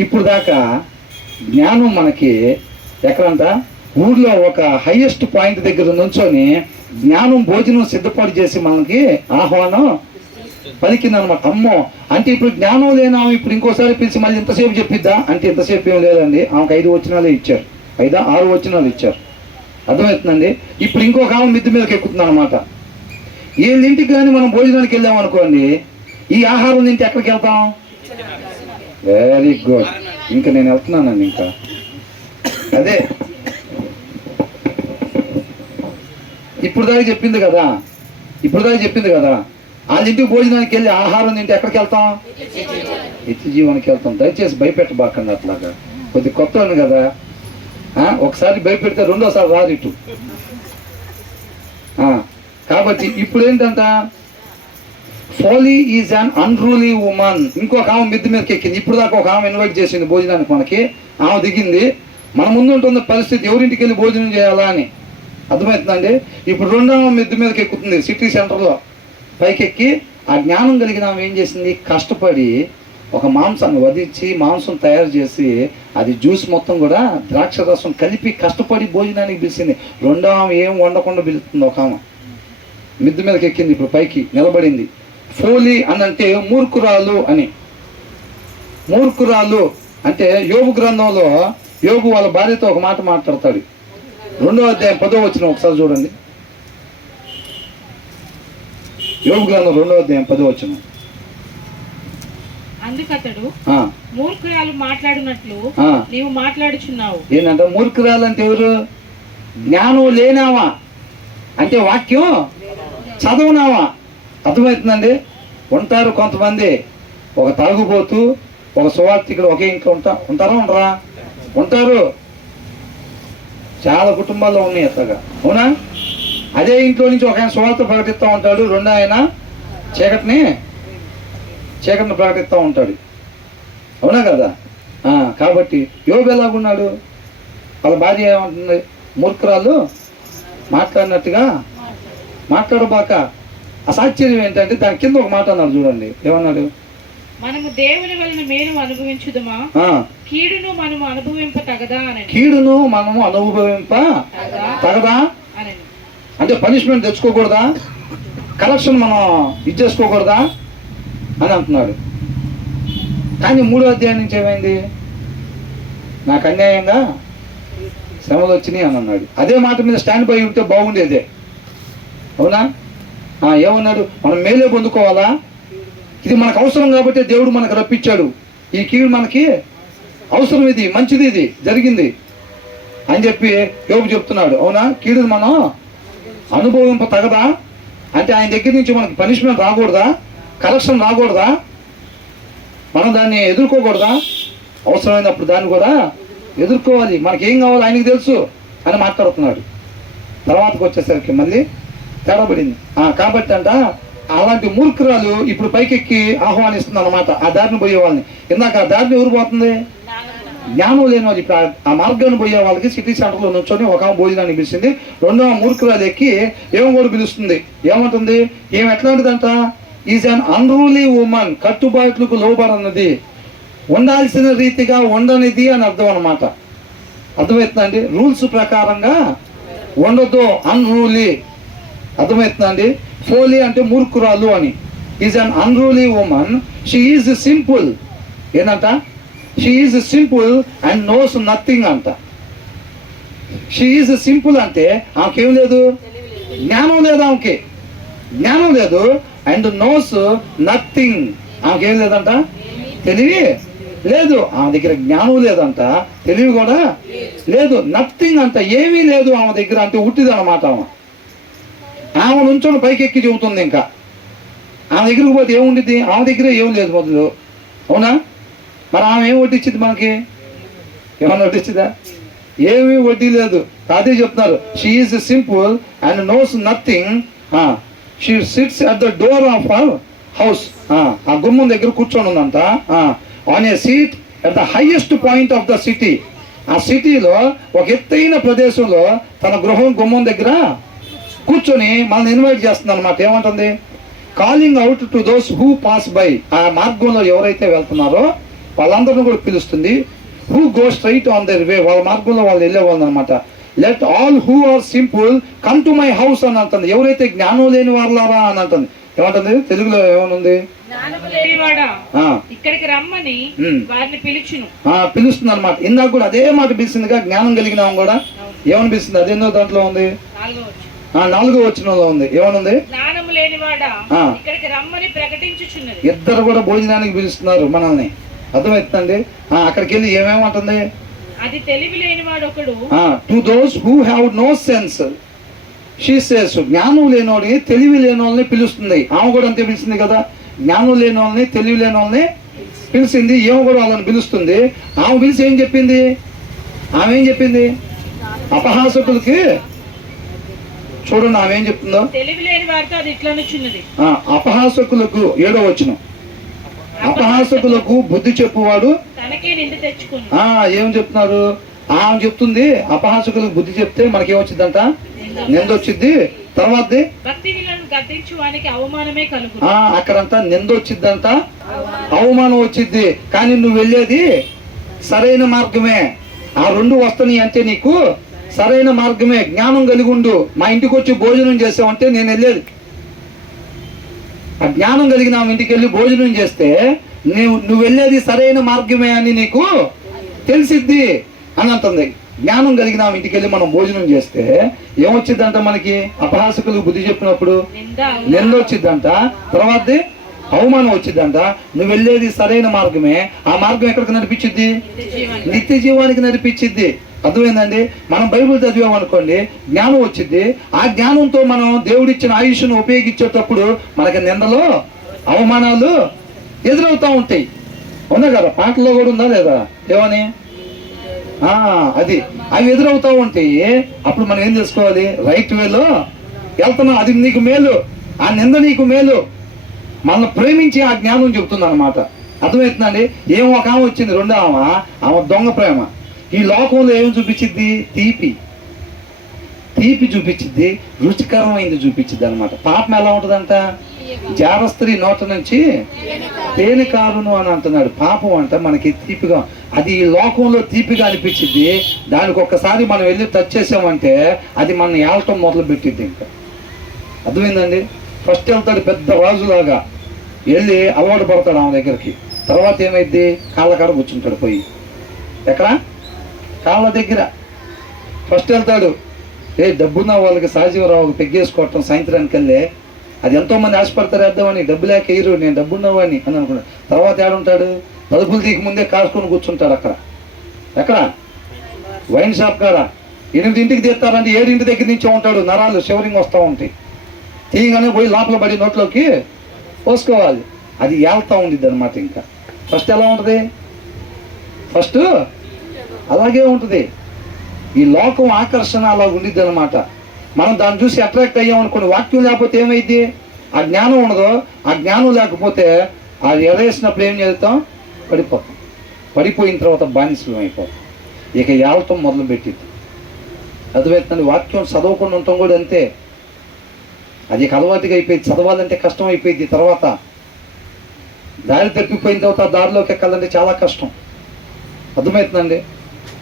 ఇప్పుడు దాకా జ్ఞానం మనకి ఎక్కడంట? ఊర్లో ఒక హైయెస్ట్ పాయింట్ దగ్గర నుంచొని జ్ఞానం భోజనం సిద్ధపాటు చేసి మనకి ఆహ్వానం పలికిందనమాట. అమ్మో అంటే ఇప్పుడు జ్ఞానం లేనా, ఇప్పుడు ఇంకోసారి పిలిచి మళ్ళీ ఇంతసేపు చెప్పిద్దా అంటే ఇంతసేపు ఏం లేదండి, ఆమెకు 5 వచనాలే ఇచ్చారు, 5-6 వచనాలు ఇచ్చారు. అర్థమవుతుందండి? ఇప్పుడు ఇంకొక ఆమె మిద్ది మీదకి ఎక్కుతుంది అనమాట. వీళ్ళింటికి కానీ మనం భోజనానికి వెళ్ళాం అనుకోండి, ఈ ఆహారం తింటే ఎక్కడికి వెళ్తాం? వెరీ గుడ్, ఇంకా నేను వెళ్తున్నానండి. ఇంకా అదే ఇప్పుడు దాకా చెప్పింది కదా, వాళ్ళ ఇంటికి భోజనానికి వెళ్ళి ఆహారం తింటే ఎక్కడికి వెళ్తాం? నిత్య జీవానికి వెళ్తాం. దయచేసి భయపెట్టబాకండి అట్లాగా. కొద్ది కొత్త కదా, ఒకసారి భయపెడితే రెండోసారి రాదు ఇటు. కాబట్టి ఇప్పుడు ఏంటంట, Foley is an unruly woman. ఇంకొక ఆమె మిద్ది మీదకి ఎక్కింది. ఇప్పుడు దాకా ఒక ఆమె ఇన్వైట్ చేసింది భోజనానికి మనకి, ఆమె దిగింది. మన ముందు ఉంటుంది పరిస్థితి, ఎవరింటికి వెళ్ళి భోజనం చేయాలా అని. అర్థమవుతుందండి? ఇప్పుడు రెండో మిద్ది మీదకి ఎక్కుతుంది, సిటీ సెంటర్లో పైకెక్కి. ఆ జ్ఞానం కలిగిన ఆమె ఏం చేసింది, కష్టపడి ఒక మాంసాన్ని వధించి మాంసం తయారు చేసి అది జ్యూస్ మొత్తం కూడా ద్రాక్ష రసం కలిపి కష్టపడి భోజనానికి పిలిచింది. రెండో ఆమె ఏం వండకుండా పిలుస్తుంది. ఒక ఆమె మిద్ది మీదకి ఎక్కింది, ఇప్పుడు పైకి నిలబడింది. ఫోలీ అని అంటే మూర్ఖురాలు అని. మూర్ఖురాలు అంటే యోబు గ్రంథంలో యోబు వాళ్ళ భార్యతో ఒక మాట మాట్లాడతాడు. 2వ అధ్యాయం 10వ వచనం ఒకసారి చూడండి. యోబు గ్రంథం 2వ అధ్యాయం 10వ వచనం. అందుకతడు మూర్ఖురాలు మాట్లాడినట్లు నీవు మాట్లాడుచున్నావు. ఏంటంటే మూర్ఖురాలు అంటే ఎవరు? జ్ఞానం లేనావా అంటే వాక్యం చదవనావా. అర్థమవుతుందండి? ఉంటారు కొంతమంది, ఒక తాగుబోతూ ఒక సువార్థికుడు ఒకే ఇంట్లో ఉంటారా ఉండరా? ఉంటారు. చాలా కుటుంబాల్లో ఉన్నాయి అట్లాగా, అవునా? అదే ఇంట్లో నుంచి ఒక ఆయన సువార్త ప్రకటిస్తూ ఉంటాడు, రెండో ఆయన చీకటిని ప్రకటిస్తూ ఉంటాడు, అవునా కదా? కాబట్టి యోబు ఎలాగున్నాడు? వాళ్ళ భార్య ఏమంటుంది? మూర్ఖురాలు మాట్లాడినట్టుగా మాట్లాడబాక. అసాశ్చర్యం ఏంటంటే దాని కింద ఒక మాట అన్నాడు, చూడండి ఏమన్నాడు? మనము దేవుని వలన మేలు అనుభవించుదమా, కీడును మనము అనుభవింప తగదా అని. కీడును మనము అనుభవింప తగదా అంటే పనిష్మెంట్ తెచ్చుకోకూడదా, కరెక్షన్ మనం ఇచ్చేసుకోకూడదా అని అంటున్నాడు. కానీ 3వ అధ్యాయం నుంచి ఏమైంది? నాకు అన్యాయంగా శ్రమలు వచ్చినాయి అని అన్నాడు. అదే మాట మీద స్టాండ్ బై ఉంటే బాగుండేదే, అవునా? ఏమన్నాడు? మనం మేలే పొందుకోవాలా, ఇది మనకు అవసరం కాబట్టి దేవుడు మనకు రప్పించాడు, ఈ కీడు మనకి అవసరం, ఇది మంచిది, ఇది జరిగింది అని చెప్పి యోబు చెప్తున్నాడు, అవునా? కీడును మనం అనుభవింప తగదా అంటే ఆయన దగ్గర నుంచి మనకి పనిష్మెంట్ రాకూడదా, కరెక్షన్ రాకూడదా, మనం దాన్ని ఎదుర్కోకూడదా? అవసరమైనప్పుడు దాన్ని కూడా ఎదుర్కోవాలి. మనకేం కావాలో ఆయనకి తెలుసు అని మాట్లాడుతున్నాడు. తర్వాతకు వచ్చేసరికి మళ్ళీ తేడబడింది. కాబట్టి అంట అలాంటి మూర్ఖురాలు ఇప్పుడు పైకెక్కి ఆహ్వానిస్తుంది అన్నమాట ఆ దారిని పోయే వాళ్ళని. ఇందాక ఆ దారిని ఎవరు పోతుంది? జ్ఞానం లేని వాళ్ళు. ఇప్పుడు ఆ మార్గాన్ని పోయే వాళ్ళకి సిటీ సెంటర్లో నుంచొని ఒక భోజనాన్ని పిలిచింది. రెండవ మూర్ఖురాలు ఎక్కి ఏమో కూడా పిలుస్తుంది. ఏమంటుంది? ఏం ఎట్లాంటిదంట? Is an unruly woman. కట్టుబాట్లకు లోబడన్నది, ఉండాల్సిన రీతిగా ఉండనిది అని అర్థం అనమాట. అర్థమవుతుందండి? రూల్స్ ప్రకారంగా ఉండదు, అన్రూలీ. అర్థమవుతుందండి? ఫోలీ అంటే మూర్ఖురాలు అని. Is an unruly woman. She is simple. ఏంటంట? She is simple and knows nothing అంట. షీ ఈజ్ సింపుల్ అంటే ఆమెకేం లేదు, జ్ఞానం లేదు, ఆమెకి జ్ఞానం లేదు. అండ్ నోస్ నథింగ్, ఆమెకేం లేదంట, తెలివి లేదు. ఆమె దగ్గర జ్ఞానం లేదంట, తెలివి కూడా లేదు. నథింగ్ అంట, ఏమీ లేదు ఆమె దగ్గర. అంటే ఉట్టిది అన్నమాట. ఆమె నుంచొని పైకి ఎక్కి చెబుతుంది. ఇంకా ఆమె దగ్గరికి పోతే ఏముండిద్ది? ఆమె దగ్గర ఏం లేదు మొదలు, అవునా? మరి ఆమె ఏం వడ్డించింది మనకి? ఏమన్నా వడ్డించిందా? ఏమీ వడ్డీ లేదు. అదే చెప్తున్నారు, she is simple and knows nothing. She sits at the door of our house. ఆ గుమ్మం దగ్గర కూర్చొని ఉందంట. On a seat at the highest point of the city. ఆ సిటీలో ఒక ఎత్తైన ప్రదేశంలో తన గుమ్మం దగ్గర కూర్చొని మనల్ని ఇన్వైట్ చేస్తుంది అనమాట. ఏమంటుంది? Calling out to those who pass by. ఆ మార్గంలో ఎవరైతే వెళ్తున్నారో వాళ్ళందరినీ కూడా పిలుస్తుంది. Who go straight on their way. వాళ్ళ మార్గంలో వాళ్ళు వెళ్ళే వాళ్ళు అనమాట. Let all who are simple come to my house అని అంటుంది. ఎవరైతే జ్ఞానం లేని వాళ్ళారా అని అంటుంది. ఏమంటుంది? తెలుగులో ఏమనుంది? ఇక్కడికి రమ్మని వారిని పిలుచును. పిలుస్తుంది అనమాట. ఇందాక కూడా అదే మాట పిలిచిందిగా, జ్ఞానం కలిగిన కూడా ఏమని పిలుస్తుంది? అదేందో దాంట్లో ఉంది, 4వ వచనంలో ఉంది. ఏమనుంది? ఇద్దరు కూడా భోజనానికి పిలుస్తున్నారు మనల్ని. అర్థమవుతుందండి? అక్కడికి వెళ్ళి ఏమేమంటుంది? అది తెలివి లేని వాడొకడు to those who have no sense she says, జ్ఞానం లేనోడిని తెలివి లేని వాళ్ళని పిలుస్తుంది. ఆమె కూడా అంతే పిలిచింది కదా, జ్ఞానం లేని వాళ్ళని తెలివి లేని వాళ్ళని పిలిచింది. ఏమో కూడా వాళ్ళని పిలుస్తుంది. ఆమె పిలిచి ఏం చెప్పింది? ఆమె ఏం చెప్పింది? అపహాసకులకి చూడండి ఆమె ఏం చెప్తుందో. తెలివి లేని వారితో అది ఇట్లా అనుచున్నది. అపహాసకులకు 7వ వచనం, అపహాసకులకు బుద్ధి చెప్పువాడు తనకే నింద తెచ్చుకుని. ఏం చెప్తున్నారు? ఆమె చెప్తుంది అపహాసకులకు బుద్ధి చెప్తే మనకేమొచ్చిందంట? నింద వచ్చింది. తర్వాత భక్తిహీనులను గద్దించు వానికి అవమానమే కలుగు. అక్కడంతా నింద వచ్చిందంట, అవమానం వచ్చింది. కానీ నువ్వు వెళ్ళేది సరైన మార్గమే. ఆ 2 వస్తాయి అంటే నీకు సరైన మార్గమే. జ్ఞానం కలిగి ఉండు. మా ఇంటికి వచ్చి భోజనం చేసావంటే నేను వెళ్ళేది ఆ జ్ఞానం కలిగిన ఆమె ఇంటికి వెళ్ళి భోజనం చేస్తే నువ్వు వెళ్ళేది సరైన మార్గమే అని నీకు తెలిసిద్ది అని అంటుంది. జ్ఞానం కలిగిన ఆమె ఇంటికి వెళ్ళి మనం భోజనం చేస్తే ఏమొచ్చిందంట? మనకి అపహాసకులు బుద్ధి చెప్పినప్పుడు నింద వచ్చిందంట, తర్వాత అవమానం వచ్చిందంట. నువ్వు వెళ్ళేది సరైన మార్గమే. ఆ మార్గం ఎక్కడికి నడిపించిద్ది? నిత్య జీవానికి నడిపించిద్ది. అర్థమైందండి? మనం బైబిల్ చదివామనుకోండి, జ్ఞానం వచ్చింది. ఆ జ్ఞానంతో మనం దేవుడిచ్చిన ఆయుష్ను ఉపయోగించేటప్పుడు మనకి నిందలు అవమానాలు ఎదురవుతూ ఉంటాయి. అవునా కదా? పాటల్లో కూడా ఉందా లేదా? ఏమని అది అవి ఎదురవుతూ ఉంటాయి. అప్పుడు మనం ఏం చేసుకోవాలి? రైట్ వేలో వెళ్తున్నాం, అది నీకు మేలు. ఆ నింద నీకు మేలు. మనల్ని ప్రేమించి ఆ జ్ఞానం చెబుతుంది అనమాట. అర్థమవుతుందండి? ఏం ఒక ఆమె వచ్చింది, 2వ ఆమె దొంగ ప్రేమ. ఈ లోకంలో ఏమి చూపించిద్ది? తీపి చూపించిద్ది, రుచికరమైంది చూపించిద్ది అనమాట. పాపం ఎలా ఉంటుందంట? జారస్త్రీ నోట నుంచి తేనె కారును అని అంటున్నాడు. పాపం అంట మనకి తీపిగా, అది ఈ లోకంలో తీపిగా అనిపించిద్ది. దానికి ఒక్కసారి మనం వెళ్ళి టచ్ చేసామంటే అది మనం ఏలటం మొదలు పెట్టిద్ది. ఇంకా అర్థమైందండి? ఫస్ట్ వెళ్తాడు పెద్ద రాజులాగా, వెళ్ళి అవార్డు పడతాడు ఆమె దగ్గరికి. తర్వాత ఏమైద్ది? కాళ్ళ కాడ కూర్చుంటాడు. పోయి ఎక్కడ? కాళ్ళ దగ్గర. ఫస్ట్ వెళ్తాడు, డబ్బున్న వాళ్ళకి సహజీవరావుకి పెగ్గేసుకోవటం సాయంత్రానికి వెళ్ళి. అది ఎంతోమంది ఆశపడతారు వేద్దామని, డబ్బు లేక వేయరు, నేను డబ్బున్నవాడిని అని అనుకున్నాడు. తర్వాత ఏడుంటాడు? తలుపులు తీక ముందే కాసుకొని కూర్చుంటాడు అక్కడ. ఎక్కడ? వైన్ షాప్ కాడ. 8ంటికి తీస్తారంటే 7 దగ్గర నుంచి ఉంటాడు. నరాలు షివరింగ్ వస్తూ ఉంటాయి. తీయగానే పోయి లోపల పడి నోట్లోకి పోసుకోవాలి. అది ఏళ్తా ఉండిద్ది అనమాట. ఇంకా ఫస్ట్ ఎలా ఉంటుంది? ఫస్ట్ అలాగే ఉంటుంది. ఈ లోకం ఆకర్షణ అలా ఉండిద్ది అనమాట. మనం దాన్ని చూసి అట్రాక్ట్ అయ్యామనుకోండి. వాక్యం లేకపోతే ఏమైంది? ఆ జ్ఞానం ఉండదు. ఆ జ్ఞానం లేకపోతే అది ఎరేసినప్పుడు ఏం చేస్తాం? పడిపోతాం. పడిపోయిన తర్వాత బానిసలం అయిపోతాం. ఇక ఏళ్ళటం మొదలు పెట్టింది. అర్థమవుతుంది? వాక్యం చదవకుండా ఉండటం కూడా అంతే. అది అలవాటుగా అయిపోయింది. చదవాలంటే కష్టం అయిపోయింది. తర్వాత దారి తప్పిపోయిన తర్వాత దారిలోకి ఎక్కాలంటే చాలా కష్టం. అర్థమవుతుందండి?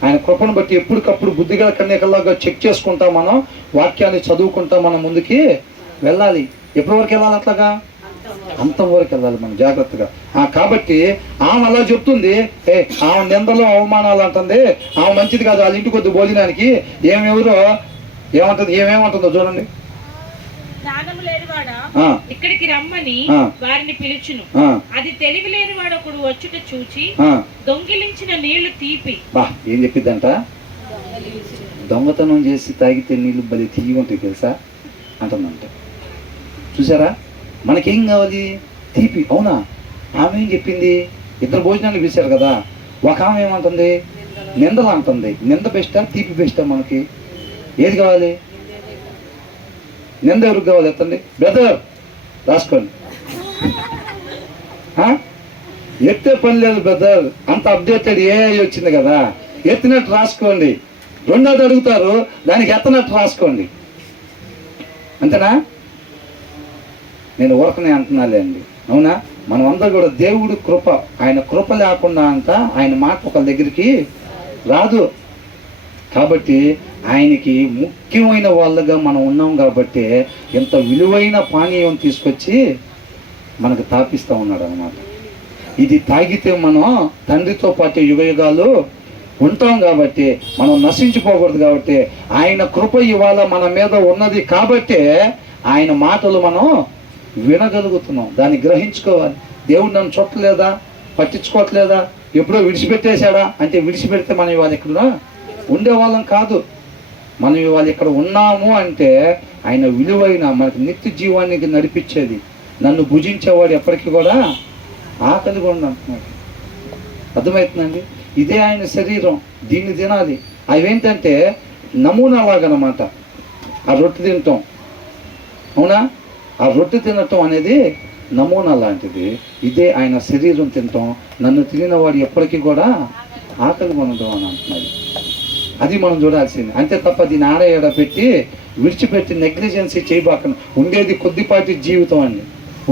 ఆయన కృపను బట్టి ఎప్పటికప్పుడు బుద్ధిగా కన్యకల్లాగా చెక్ చేసుకుంటా మనం వాక్యాన్ని చదువుకుంటా మనం ముందుకి వెళ్ళాలి. ఎప్పటి వరకు వెళ్ళాలి? అట్లాగా అంతవరకు వెళ్ళాలి మనం జాగ్రత్తగా. కాబట్టి ఆమె అలా చెప్తుంది. ఆమె నిందలు అవమానాలు అంటుంది. ఆమె మంచిది కాదు. వాళ్ళ ఇంటికి వద్దు భోజనానికి. ఏమేమంటుందో చూడండి. జ్ఞానము లేనివాడా ఇక్కడికి రమ్మని వారిని పిలుచును. అది తెలివి లేని వాడు ఒకడు వచ్చుట చూచి దొంగిలించిన నీళ్లు తీపి. ఏం చెప్పిద్దంట? దొంగతనం చేసి తాగితే నీళ్లు బలి తీగి ఉంటాయి తెలుసా అంటుందంట. చూసారా? మనకేం కావాలి? తీపి. అవునా? ఆమె ఏం చెప్పింది? 2 భోజనాలు పిలిచారు కదా. ఒక ఆమె ఏమంటుంది? నిందలు అంటుంది. నింద బెస్టా తీపి బెస్టా? మనకి ఏది కావాలి? నింద ఎవరికి కావాలి? ఎత్తండి బ్రదర్, రాసుకోండి. ఎత్తే పని లేదు బ్రదర్, అంత అప్డేటెడ్ ఏఐ వచ్చింది కదా. ఎత్తినట్టు రాసుకోండి. 2வது అడుగుతారు, దానికి ఎత్తనట్టు రాసుకోండి. అంతేనా? నేను ఊరకనే అంటున్నాలే అండి. అవునా? మనం అందరూ కూడా దేవుడి కృప, ఆయన కృప లేకుండా అంట ఆయన మాట ఒకళ్ళ దగ్గరికి రాదు. కాబట్టి ఆయనకి ముఖ్యమైన వాళ్ళగా మనం ఉన్నాం కాబట్టి ఎంత విలువైన పానీయం తీసుకొచ్చి మనకు తాపిస్తూ ఉన్నాడు అనమాట. ఇది తాగితే మనం తండ్రితో పాటు యుగయుగాలు ఉంటాం కాబట్టి, మనం నశించిపోకూడదు కాబట్టి, ఆయన కృప ఇవాళ మన మీద ఉన్నది కాబట్టి ఆయన మాటలు మనం వినగలుగుతున్నాం. దాన్ని గ్రహించుకోవాలి. దేవుడు నన్ను చుట్టలేదా? పట్టించుకోవట్లేదా? ఎప్పుడో విడిచిపెట్టేశాడా అంటే విడిచిపెడితే మనం ఇవాళ ఇక్కడ ఉండేవాళ్ళం కాదు. మనం ఇవాళ ఇక్కడ ఉన్నాము అంటే ఆయన విలువైన మనకు నిత్య జీవానికి నడిపించేది, నన్ను భుజించేవాడు ఎప్పటికీ కూడా ఆకలిగా ఉండంటున్నాడు. అర్థమవుతుందండి? ఇదే ఆయన శరీరం, దీన్ని తినాలి. అవేంటంటే నమూనాలాగనమాట. ఆ రొట్టె తినటం, అవునా? ఆ రొట్టె తినటం అనేది నమూనా లాంటిది. ఇదే ఆయన శరీరం తినటం, నన్ను తినినవాడు ఎప్పటికీ కూడా ఆకలిగా ఉండడం అని అంటున్నాడు. అది మనం చూడాల్సింది. అంతే తప్ప దీన్ని ఆడ పెట్టి విడిచిపెట్టి నెగ్లిజెన్సీ చేయబాక. ఉండేది కొద్దిపాటి జీవితం అండి,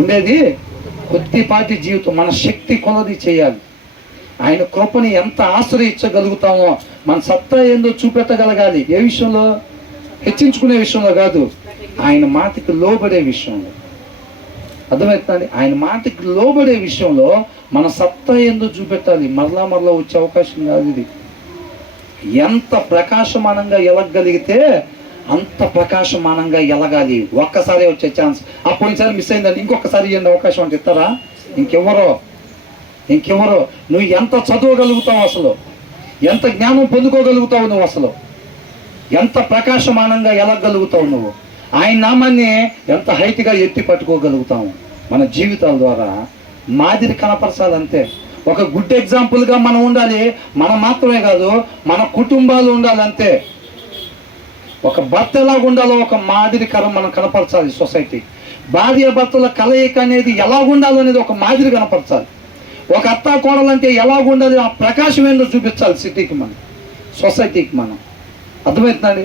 ఉండేది కొద్దిపాటి జీవితం. మన శక్తి కొలది చేయాలి. ఆయన కృపని ఎంత ఆశ్రయించగలుగుతామో, మన సత్తా ఏందో చూపెట్టగలగాలి. ఏ విషయంలో? హెచ్చించుకునే విషయంలో కాదు, ఆయన మాటకి లోబడే విషయంలో. అర్థమవుతుందండి? ఆయన మాటకి లోబడే విషయంలో మన సత్తా ఏందో చూపెట్టాలి. మరలా మరలా వచ్చే అవకాశం కాదు ఇది. ఎంత ప్రకాశమానంగా ఎలగగలిగితే అంత ప్రకాశమానంగా ఎలగాలి. ఒక్కసారి వచ్చే ఛాన్స్. పోయినసారి మిస్ అయిందండి, ఇంకొకసారి ఇవ్వండి అవకాశం అంటే ఇస్తారా? ఇంకెవరో నువ్వు ఎంత చదవగలుగుతావు అసలు, ఎంత జ్ఞానం పొందుకోగలుగుతావు నువ్వు అసలు, ఎంత ప్రకాశమానంగా ఎలగగలుగుతావు నువ్వు, ఆయన నామాన్ని ఎంత హైట్గా ఎత్తి పట్టుకోగలుగుతాము. మన జీవితాల ద్వారా మాదిరి కనపరచాలంతే. ఒక గుడ్ ఎగ్జాంపుల్గా మనం ఉండాలి. మనం మాత్రమే కాదు, మన కుటుంబాలు ఉండాలంతే. ఒక భర్త ఎలాగ ఉండాలో ఒక మాదిరికరం మనం కనపరచాలి సొసైటీ. భార్య భర్తల కలయిక అనేది ఎలాగుండాలో అనేది ఒక మాదిరి కనపరచాలి. ఒక అత్తా కోడలంటే ఎలాగుండాలి, ఆ ప్రకాశం ఏంటో చూపించాలి సిటీకి, మనం సొసైటీకి. మనం అర్థమవుతుందండి?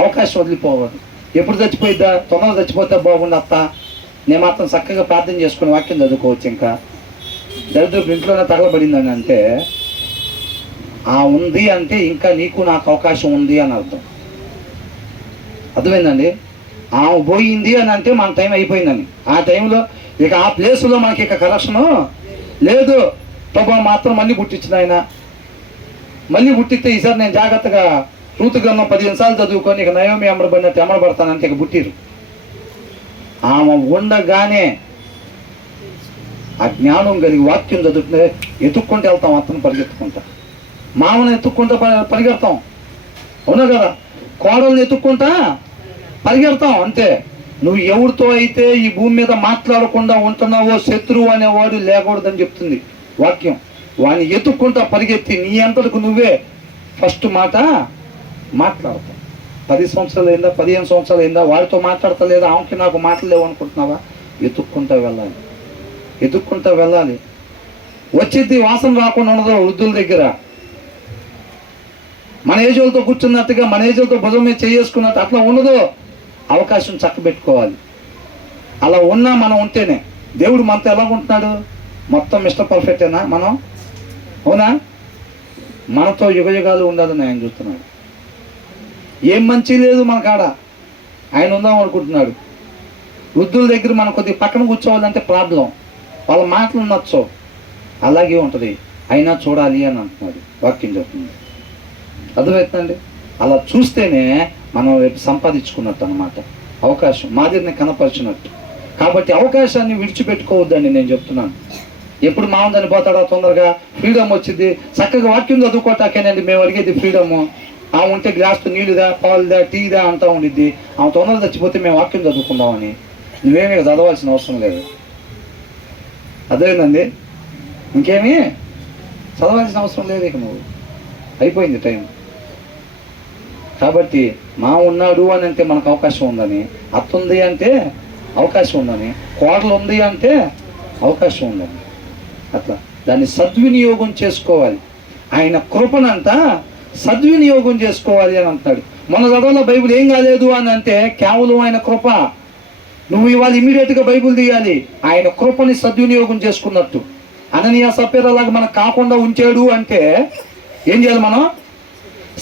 అవకాశం వదిలిపోవాలి. ఎప్పుడు చచ్చిపోయిద్దా? తొందరగా చచ్చిపోతే బాగుండు అత్త, నేను మాత్రం చక్కగా ప్రార్థన చేసుకుని వాక్యం చదువుకోవచ్చు. ఇంకా దరిద్రపు ఇంట్లోనే తగలబడిందని అంటే ఉంది అంటే ఇంకా నీకు నాకు అవకాశం ఉంది అని అర్థం. అర్థమైందండి? ఆమె పోయింది అని అంటే మన టైం అయిపోయిందని. ఆ టైంలో ఇక ఆ ప్లేస్లో మనకి ఇక కరెక్షను లేదు. ప్రభా మాత్రం మళ్ళీ పుట్టించిన ఆయన, మళ్ళీ పుట్టిస్తే ఈసారి నేను జాగ్రత్తగా రూతు గ్రంథం 15 సార్లు చదువుకొని ఇక నయోమి అమరబడినట్టు అమరబడతానంటే ఇక పుట్టిరు. ఆమె ఉండగానే ఆ జ్ఞానం కలిగి వాక్యం చదువుతుంటే ఎత్తుక్కుంటూ వెళ్తాం, అతను పరిగెత్తుకుంటా. మామను ఎత్తుక్కుంటా పరిగెడతాం, అవునా కదా? కోడల్ని ఎత్తుక్కుంటా పరిగెడతాం, అంతే. నువ్వు ఎవరితో అయితే ఈ భూమి మీద మాట్లాడకుండా ఉంటున్నావో శత్రువు అనేవాడు లేకూడదని చెప్తుంది వాక్యం. వాడిని ఎత్తుక్కుంటా పరిగెత్తి నీ అంతకు నువ్వే ఫస్ట్ మాట మాట్లాడతావు. 10 సంవత్సరాలు అయిందా, 15 సంవత్సరాలు అయిందా, వాడితో మాట్లాడతలేదా, ఆమెకి నాకు మాట్లాడలేవు అనుకుంటున్నావా? ఎత్తుక్కుంటా వెళ్ళాలి. వచ్చింది వాసన రాకుండా ఉండదు. వృద్ధుల దగ్గర మన ఏజోలతో కూర్చున్నట్టుగా, మన ఏజోలతో భుజం మీద చేసుకున్నట్టు అట్లా ఉండదు. అవకాశం చక్కబెట్టుకోవాలి. అలా ఉన్నా మనం ఉంటేనే దేవుడు మనతో ఎలాగుంటున్నాడు? మొత్తం మిస్టర్ పర్ఫెక్టేనా మనం? అవునా? మనతో యుగయుగాలు ఉండాలని ఆయన చూస్తున్నాడు. ఏం మంచి లేదు మన కాడ, ఆయన ఉందాం అనుకుంటున్నాడు. వృద్ధుల దగ్గర మనం కొద్దిగా పక్కన కూర్చోవాలంటే ప్రాబ్లం, వాళ్ళ మాటలు నచ్చో, అలాగే ఉంటుంది. అయినా చూడాలి అని అంటున్నాడు వాక్యం చెప్తుంది. అర్థమవుతుందండి? అలా చూస్తేనే మనం రేపు సంపాదించుకున్నట్టు అనమాట. అవకాశం మాదిరిని కనపరిచినట్టు. కాబట్టి అవకాశాన్ని విడిచిపెట్టుకోవద్దండి నేను చెప్తున్నాను. ఎప్పుడు మామూలు పోతాడో తొందరగా ఫ్రీడమ్ వచ్చింది. చక్కగా వాక్యం చదువుకోటాకేనండి మేము అడిగేది ఫ్రీడము. ఆమె ఉంటే గ్లాస్తో నీళ్ళుదా, పాలుదా, టీదా అంటూ ఉండిద్ది. ఆమె తొందరగా చచ్చిపోతే మేము వాక్యం చదువుకుందామని. నువ్వేమీ చదవాల్సిన అవసరం లేదు. అర్థమైందండి? ఇంకేమీ చదవాల్సిన అవసరం లేదు. ఇక నువ్వు అయిపోయింది టైం. కాబట్టి మా ఉన్నాడు అని అంటే మనకు అవకాశం ఉందని, అత్త ఉంది అంటే అవకాశం ఉందని, కోడలు ఉంది అంటే అవకాశం ఉందని, అట్లా దాన్ని సద్వినియోగం చేసుకోవాలి. ఆయన కృపనంతా సద్వినియోగం చేసుకోవాలి అని అంటాడు. మన చదవలో బైబిల్ ఏం కాలేదు అని అంటే కేవలం ఆయన కృప. నువ్వు ఇవాళ ఇమీడియట్గా బైబిల్ తీయాలి. ఆయన కృపని సద్వినియోగం చేసుకున్నట్టు. అననీయ సప్యరలాగా మనకు కాకుండా ఉంచాడు అంటే ఏం చేయాలి? మనం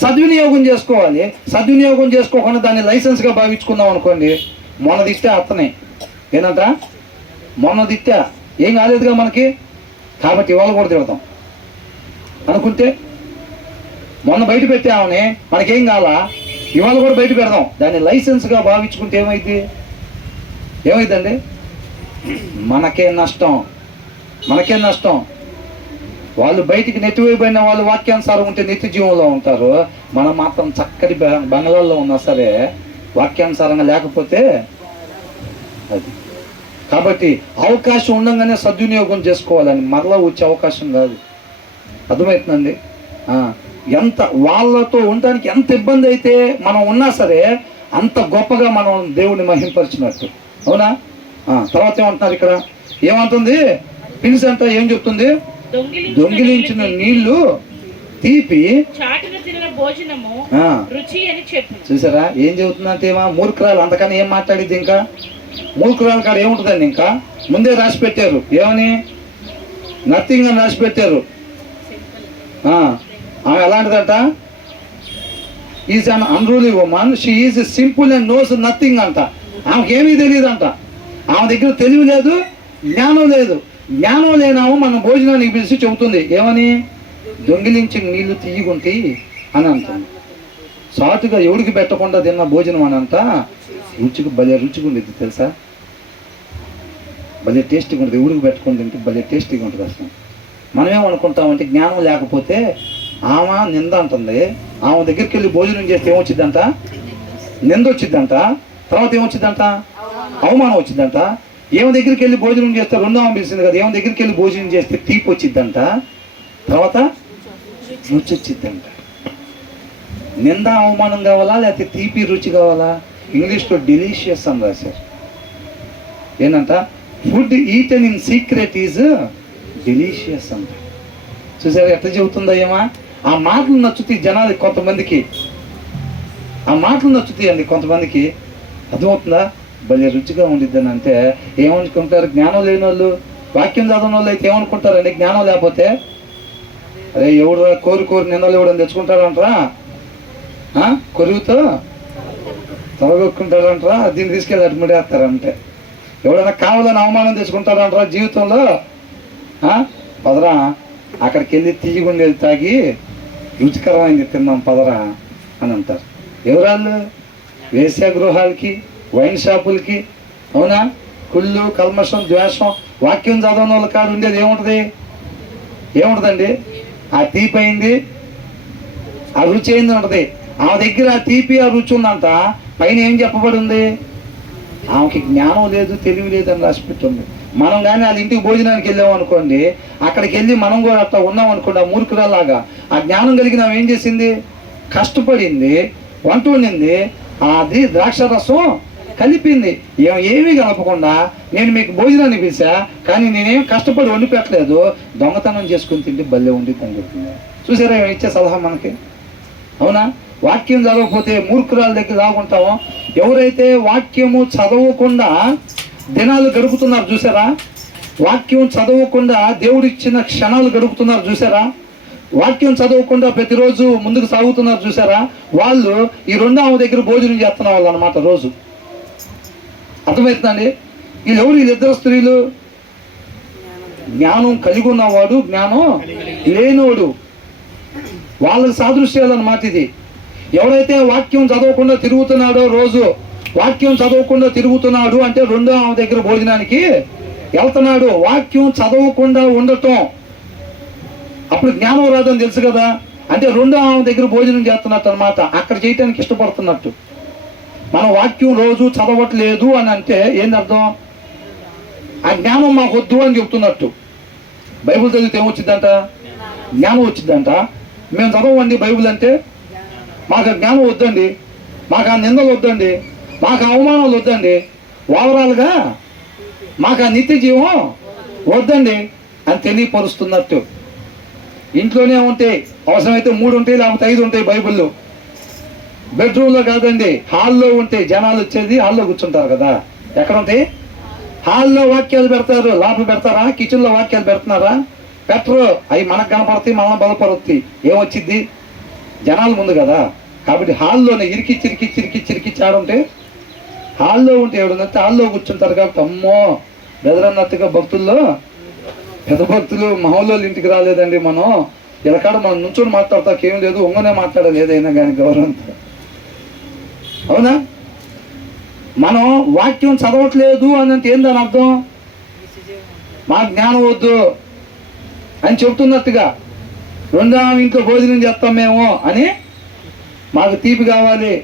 సద్వినియోగం చేసుకోవాలి. సద్వినియోగం చేసుకోకుండా దాన్ని లైసెన్స్గా భావించుకుందాం అనుకోండి, మొన్న తిట్టే అతనే ఏనంట, మొన్న తిట్టా ఏం కాలేదుగా మనకి, కాబట్టి ఇవాళ కూడా తిడతాం అనుకుంటే, మొన్న బయట పెట్టామని మనకేం కావాలా, ఇవాళ కూడా బయట పెడదాం. దాన్ని లైసెన్స్గా భావించుకుంటే ఏమైందండి? మనకే నష్టం. వాళ్ళు బయటికి నెట్టివేయబడిన వాళ్ళు వాక్యానుసారం ఉంటే నిత్య జీవంలో ఉంటారు. మనం మాత్రం చక్కటి బంగ్లాల్లో ఉన్నా సరే వాక్యానుసారంగా లేకపోతే అది. కాబట్టి అవకాశం ఉండగానే సద్వినియోగం చేసుకోవాలని, మరలా వచ్చే అవకాశం కాదు. అర్థమవుతుందండి? ఎంత వాళ్ళతో ఉండడానికి ఎంత ఇబ్బంది అయితే మనం ఉన్నా సరే అంత గొప్పగా మనం దేవుడిని మహింపరిచినట్టు. అవునా? తర్వాత ఏమంటున్నారు ఇక్కడ? ఏమంటుంది? పిలిచి అంట ఏం చెప్తుంది? దొంగిలించిన నీళ్లు తీపి చాటున తిన్న భోజనము రుచి అని చెప్పు. చూసారా ఏం చెబుతుందంటే? మూర్ఖురాలు. అంతకన్నా ఏం మాట్లాడిద్ది? ఇంకా మూర్ఖురాలు కాడ ఏముంటుందండి? ఇంకా ముందే రాసి పెట్టారు. ఏమని? నథింగ్ అని రాసి పెట్టారు. ఆమె ఎలాంటిదంట? Is an unruly woman, she is simple and knows nothing అంట. ఆమెకి ఏమీ తెలియదంట. ఆమె దగ్గర తెలివి లేదు, జ్ఞానం లేదు. జ్ఞానం లేనాము మన భోజనానికి పిలిచి చెబుతుంది ఏమని? దొంగిలించి నీళ్లు తీయగుంటి అని అంటుంది. సాటుగా ఎవడికి పెట్టకుండా తిన్న భోజనం అని అంట రుచికి భలే రుచిగా ఉండేది తెలుసా? భలే టేస్టీగా ఉంటుంది. ఎవడికి పెట్టుకుని తింటే భలే టేస్టీగా ఉంటుంది. అసలు మనం ఏమనుకుంటామంటే జ్ఞానం లేకపోతే ఆమె నింద అంటుంది. ఆమె దగ్గరికి వెళ్ళి భోజనం చేస్తే ఏమొచ్చిందంట? నింద వచ్చిందంట. తర్వాత ఏమొచ్చిందంట? అవమానం వచ్చిందంట. ఏమ దగ్గరికి వెళ్ళి భోజనం చేస్తే రెండో ఆమె పిలిచింది కదా, ఏమ దగ్గరికి వెళ్ళి భోజనం చేస్తే తీపి వచ్చిద్దంట. తర్వాత రుచి వచ్చిద్దంట. నింద అవమానం కావాలా లేకపోతే తీపి రుచి కావాలా? ఇంగ్లీష్లో డెలీషియస్ అని రాశారు. ఏంటంట? Food eaten in secret is delicious అంట. చూసారా ఎట్లా చెబుతుందా ఏమా? ఆ మాటలు నచ్చుతాయి జనాలకి, కొంతమందికి ఆ మాటలు నచ్చుతాయి అండి కొంతమందికి. అర్థమవుతుందా? భలే రుచిగా ఉండిద్దని అంటే ఏమనుకుంటారు? జ్ఞానం లేని వాళ్ళు, వాక్యం చదవని వాళ్ళు అయితే ఏమనుకుంటారండి? జ్ఞానం లేకపోతే అరే ఎవడు కోరి నిన్నలు ఎవడని తెచ్చుకుంటారంటరా, కొరువుతో తొలగొక్కుంటారంటరా, దీన్ని తీసుకెళ్ళి అడ్మిడేస్తారంటే. ఎవడైనా కావాలని అవమానం తెచ్చుకుంటారంటరా జీవితంలో. పదరా అక్కడికి వెళ్ళి తీయగుండేది తాగి రుచికరమైంది తిన్నాం పదరా అని అంటారు. ఎవరాళ్ళు? వేశ్యా గృహాలకి, వైన్ షాపులకి. అవునా? కుళ్ళు, కల్మషం, ద్వేషం. వాక్యం చదవని వాళ్ళ కాడ ఉండేది ఏముంటుంది? ఏముంటుందండి? ఆ తీపి అయింది, ఆ రుచి అయింది ఉంటుంది. ఆమె దగ్గర ఆ తీపి ఆ రుచి ఉందంట. పైన ఏం చెప్పబడి ఉంది? ఆమెకి జ్ఞానం లేదు, తెలివి లేదు అని రాసిపెట్టుంది. మనం కానీ వాళ్ళ ఇంటికి భోజనానికి వెళ్ళాము అనుకోండి, అక్కడికి వెళ్ళి మనం కూడా అట్లా ఉన్నాం అనుకోండి, ఆ మూర్ఖురాలాగా. ఆ జ్ఞానం కలిగిన ఆమె ఏం చేసింది? కష్టపడింది, వంట వండింది, అది ద్రాక్ష రసం కలిపింది. ఏమీ కలపకుండా నేను మీకు భోజనాన్ని పిలిచా కానీ నేనేం కష్టపడి వండి పెట్టలేదు, దొంగతనం చేసుకుని తింటే భలే ఉండిద్ది అని చెప్తుంది. చూసారా ఇచ్చే సలహా మనకి? అవునా? వాక్యం చదవకపోతే మూర్ఖురాల దగ్గర లాగుంటాము. ఎవరైతే వాక్యము చదవకుండా దినాలు గడుపుతున్నారు చూసారా? వాక్యం చదవకుండా దేవుడిచ్చిన క్షణాలు గడుపుతున్నారు చూసారా? వాక్యం చదవకుండా ప్రతిరోజు ముందుకు సాగుతున్నారు చూసారా? వాళ్ళు ఈ రెండో ఆమె దగ్గర భోజనం చేస్తున్న వాళ్ళు అనమాట రోజు. అర్థమవుతుందండి? వీళ్ళు ఎవరు? వీళ్ళిద్దరు స్త్రీలు. జ్ఞానం కలిగి ఉన్నవాడు, జ్ఞానం లేనోడు, వాళ్ళకి సాదృశ్యాలు అన్నమాట ఇది. ఎవరైతే వాక్యం చదవకుండా తిరుగుతున్నాడో, రోజు వాక్యం చదవకుండా తిరుగుతున్నాడు అంటే రెండో ఆమె దగ్గర భోజనానికి వెళ్తున్నాడు. వాక్యం చదవకుండా ఉండటం అప్పుడు జ్ఞానం రాదని తెలుసు కదా. అంటే రెండో ఆమె దగ్గర భోజనం చేస్తున్నట్టు అనమాట. అక్కడ చేయటానికి ఇష్టపడుతున్నట్టు. మన వాక్యం రోజు చదవట్లేదు అని అంటే ఏంది అర్థం? ఆ జ్ఞానం మాకు వద్దు అని చెప్తున్నట్టు. బైబుల్ చదివితే ఏమొచ్చిందంట? జ్ఞానం వచ్చిందంట. మేము చదవండి బైబుల్ అంటే మాకు ఆ జ్ఞానం వద్దండి, మాకు ఆ నిందలు వద్దండి, మాకు అవమానాలు వద్దండి, ఓవరాల్గా మాకు ఆ నిత్య జీవం వద్దండి అని తెలియపరుస్తున్నట్టు. ఇంట్లోనే ఉంటాయి, అవసరమైతే 3 ఉంటాయి, లేకపోతే 5 ఉంటాయి బైబిళ్ళు. బెడ్రూమ్లో కాదండి, హాల్లో ఉంటాయి. జనాలు వచ్చేది హాల్లో కూర్చుంటారు కదా. ఎక్కడ ఉంటాయి? హాల్లో వాక్యాలు పెడతారు. లోపల పెడతారా? కిచెన్లో వాక్యాలు పెడుతున్నారా? పెట్టరు. అవి మనకు కనపడతాయి, మనల్ని బలపరుస్తాయి. ఏమొచ్చిద్ది? జనాలు ముందు కదా. కాబట్టి హాల్లోనే ఇరికి చిరికి ఆడుంటే హాల్లో ఉంటే ఎవడన్నట్టు హాల్లో కూర్చుంటారు. కాబట్టి అమ్మో బెదరన్నట్టుగా భక్తుల్లో పెద్ద భక్తులు మామూలు ఇంటికి రాలేదండి. మనం ఇలాకాడ మనం నుంచొని మాట్లాడతాక ఏం లేదు, ఒంగనే మాట్లాడాలి ఏదైనా కానీ గౌరవంతో. అవునా? మనం వాక్యం చదవట్లేదు అని అంటే ఏందని అర్థం? మా జ్ఞానం వద్దు అని చెబుతున్నట్టుగా రెండవ ఇంట్లో భోజనం చేస్తాం మేము అని, మాకు తీపి కావాలి,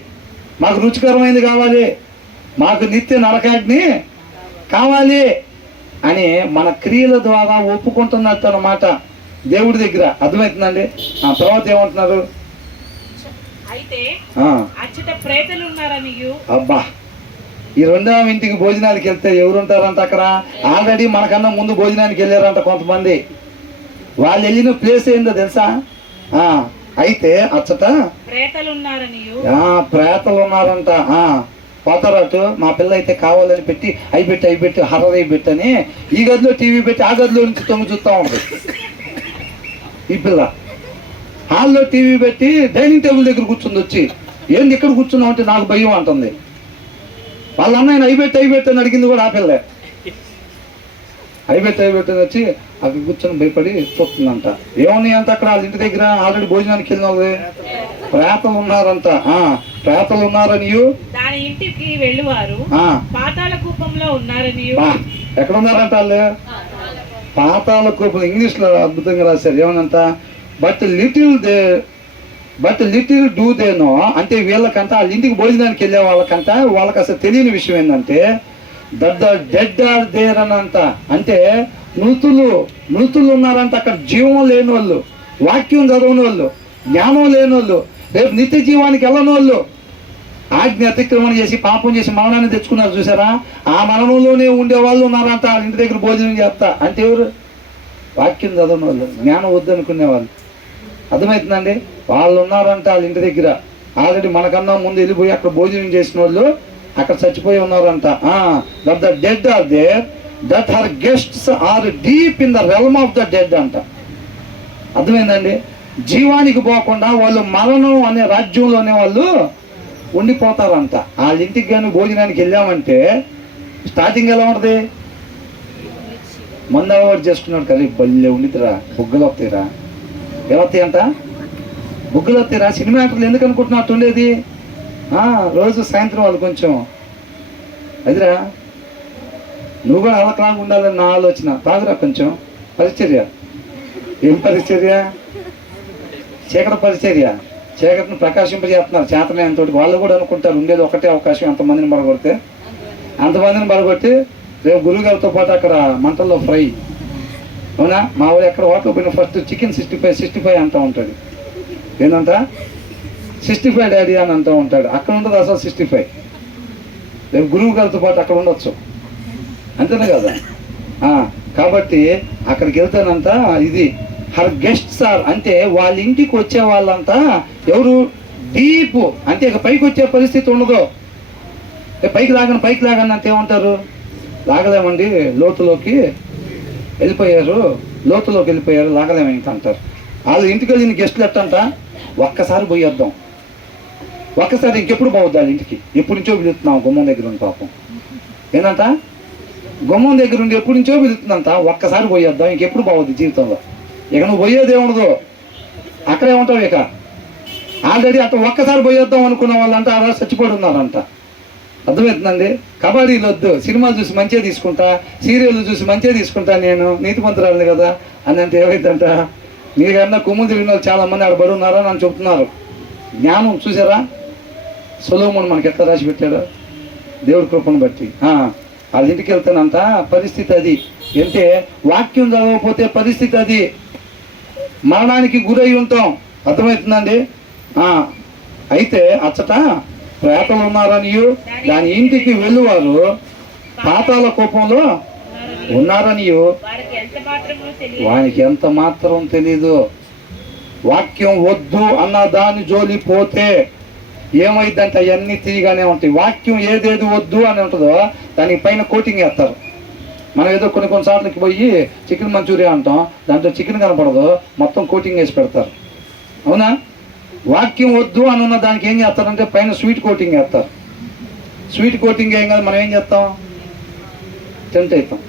మాకు రుచికరమైనది కావాలి, మాకు నిత్య నరకాగ్ని కావాలి అని మన క్రియల ద్వారా ఒప్పుకుంటున్నట్టు అన్నమాట దేవుడి దగ్గర. అర్థమవుతుందండి? తర్వాత ఏమంటున్నారు? అయితే అచ్చట ప్రేతలు ఉన్నారనియు. అబ్బా, ఈ రెండవ ఇంటికి భోజనానికి వెళ్తే ఎవరుంటారంట అక్కడ? ఆల్రెడీ మనకన్నా ముందు భోజనానికి వెళ్ళారంట కొంతమంది. వాళ్ళు వెళ్ళిన ప్లేస్ ఏందో తెలుసా? అయితే అచ్చట ప్రేతలు ఉన్నారనియు. ప్రేతలు ఉన్నారంట. పోతారటు. మా పిల్ల అయితే కావాలని పెట్టి అవి పెట్టి హర్రర్ అయి పెట్టని ఈ గదిలో టీవీ పెట్టి ఆ గదిలో నుంచి తొంగి చూస్తూ ఉంటుంది. ఈ పిల్ల హాల్లో టీవీ పెట్టి డైనింగ్ టేబుల్ దగ్గర కూర్చుంది. వచ్చి ఏంది ఇక్కడ కూర్చున్నావు అంటే నాకు భయం అంటుంది. వాళ్ళ అన్నయ్య అవి పెట్టి అని అడిగింది కూడా ఆ పిల్లే. అవి పెట్టి వచ్చి అక్కడ కూర్చొని భయపడి చూస్తుందంట. ఏమున్నాయి అంట అక్కడ వాళ్ళ ఇంటి దగ్గర? ఆల్రెడీ భోజనానికి వెళ్ళిన వాళ్ళే ప్రేతలు ఉన్నారంట. ప్రేతలు ఉన్నారనియు దాని ఇంటికి వెళ్ళువారు పాతాళ కూపంలో ఉన్నారనియు. ఎక్కడ ఉన్నారంట వాళ్ళు? పాతాళ కూపం. ఇంగ్లీష్ లో అద్భుతంగా రాశారు. ఏమనంట? But little do they know, అంటే వీళ్ళకంట వాళ్ళ ఇంటికి భోజనానికి వెళ్ళే వాళ్ళకంట వాళ్ళకి అసలు తెలియని విషయం ఏంటంటే that the dead are there అని అంట. అంటే మృతులు ఉన్నారంట అక్కడ. జీవం లేని వాళ్ళు, వాక్యం చదవని వాళ్ళు, జ్ఞానం లేని వాళ్ళు, రేపు నిత్య జీవానికి వెళ్ళని వాళ్ళు, ఆజ్ఞ అతిక్రమణ చేసి పాపం చేసి మరణాన్ని తెచ్చుకున్నారు చూసారా? ఆ మరణంలోనే ఉండే వాళ్ళు ఉన్నారంట వాళ్ళ ఇంటి దగ్గర భోజనం చేస్తా. అంటే ఎవరు? వాక్యం చదవని వాళ్ళు, జ్ఞానం వద్దనుకునే వాళ్ళు. అర్థమవుతుందండి? వాళ్ళు ఉన్నారంట వాళ్ళ ఇంటి దగ్గర. ఆల్రెడీ మనకన్నా ముందు వెళ్ళిపోయి అక్కడ భోజనం చేసిన వాళ్ళు అక్కడ చచ్చిపోయి ఉన్నారంట. That the dead are there, that her guests are deep in the realm of the dead అంట. అర్థమైందండి? జీవానికి పోకుండా వాళ్ళు మరణం అనే రాజ్యంలోనే వాళ్ళు ఉండిపోతారంట. వాళ్ళ ఇంటికి కానీ భోజనానికి వెళ్ళామంటే స్టార్టింగ్ ఎలా ఉంటుంది? మందు అలవాటు చేసుకున్నాడు కదా, బల్లె ఉండిద్దిరా, బుగ్గలు వస్తాయిరా. ఏమవుతాయి అంట? బుగ్గలు వస్తాయిరా. సినిమా యాక్టర్లు ఎందుకు అనుకుంటున్నట్టు ఉండేది? రోజు సాయంత్రం వాళ్ళు కొంచెం అదిరా, నువ్వు కూడా అలకలాగా ఉండాలని నా ఆలోచన. తాగురా కొంచెం. పరిచర్య. ఏం పరిచర్య? చీకటి పరిచర్య. చీకటిని ప్రకాశింపజేస్తున్నారు చేతనేంతో. వాళ్ళు కూడా అనుకుంటారు ఉండేది ఒకటే అవకాశం, ఎంతమందిని బడగొడితే అంతమందిని బడగొట్టి రేపు గురువుగారితో పాటు అక్కడ మంటల్లో ఫ్రై. అవునా? మా వాడు ఎక్కడ హోటల్ పోయిన ఫస్ట్ చికెన్ 65 అంటూ ఉంటాడు. ఏంటంట? 65 డాడీ అని అంటూ ఉంటాడు. అక్కడ ఉండదు అసలు 65. రేపు గురువు గారితో పాటు అక్కడ ఉండొచ్చు. అంతేనే కదా? కాబట్టి అక్కడికి వెళ్తానంట. ఇది హర్ గెస్ట్స్ ఆర్, అంటే వాళ్ళ ఇంటికి వచ్చే వాళ్ళంతా ఎవరు? డీప్, అంటే ఇక పైకి వచ్చే పరిస్థితి ఉండదు. పైకి లాగని అంటే ఏమంటారు? లాగలేమండి, లోతులోకి వెళ్ళిపోయారు, లాగలేము ఇంకా అంటారు. వాళ్ళు ఇంటికి వెళ్ళిన గెస్టులు ఎట్టంట? ఒక్కసారి పోయేద్దాం, ఒక్కసారి ఇంకెప్పుడు పోవద్దు వాళ్ళ ఇంటికి. ఎప్పటి నుంచో పిలుస్తున్నాం గుమ్మం దగ్గర ఉండి. పాపం ఏంటంట? గుమ్మం దగ్గర ఉండి ఎప్పటి నుంచో పిలుస్తుందంట. ఒక్కసారి పోయేద్దాం, ఇంకెప్పుడు పోవద్దు జీవితంలో. ఇక నువ్వు పోయేది ఏముండదు, అక్కడే ఉంటావు. ఇక ఆల్రెడీ అట్లా ఒక్కసారి పోయేద్దాం అనుకున్న వాళ్ళంతా అలా చచ్చిపోయి ఉన్నారంట. అర్థమవుతుందండి? కబడ్డీలు వద్దు, సినిమాలు చూసి మంచిగా తీసుకుంటా, సీరియల్ చూసి మంచిగా తీసుకుంటా, నేను నీతిమంతురాలు కదా అని అంటే ఏమైందంట? మీకన్నా కొమ్ములు తిరిగిన వాళ్ళు చాలామంది ఆడ పడి ఉన్నారా అని చెప్తున్నారు. జ్ఞానం చూసారా? సొలొమోను మనకి ఎట్లా రాసి పెట్టాడు దేవుడి కృపను బట్టి. వాళ్ళ ఇంటికి వెళ్తానంట పరిస్థితి అది. అంటే వాక్యం చదవకపోతే పరిస్థితి అది, మరణానికి గురై ఉంటాం. అర్థమవుతుందండి? అయితే అచ్చట ప్రేతలు ఉన్నారనియు దాని ఇంటికి వెళ్ళువారు పాతాళ కోపంలో ఉన్నారనియు వానికి ఎంత మాత్రం తెలీదు. వాక్యం వద్దు అన్న దాని జోలి పోతే ఏమైందంటే అవన్నీ తిరిగానే ఉంటాయి. వాక్యం ఏదేది వద్దు అని ఉంటుందో దానికి పైన కోటింగ్ వేస్తారు. మనం ఏదో కొన్ని సార్లకి పోయి చికెన్ మంచూరియా అంటాం, దాంట్లో చికెన్ కనపడదు, మొత్తం కోటింగ్ వేసి పెడతారు. అవునా? వాక్యం వద్దు అని ఉన్న దానికి ఏం చేస్తారంటే పైన స్వీట్ కోటింగ్ వేస్తారు. స్వీట్ కోటింగ్ ఏం కాదు, మనం ఏం చేస్తాం? టెంప్ట్ అవుతాం.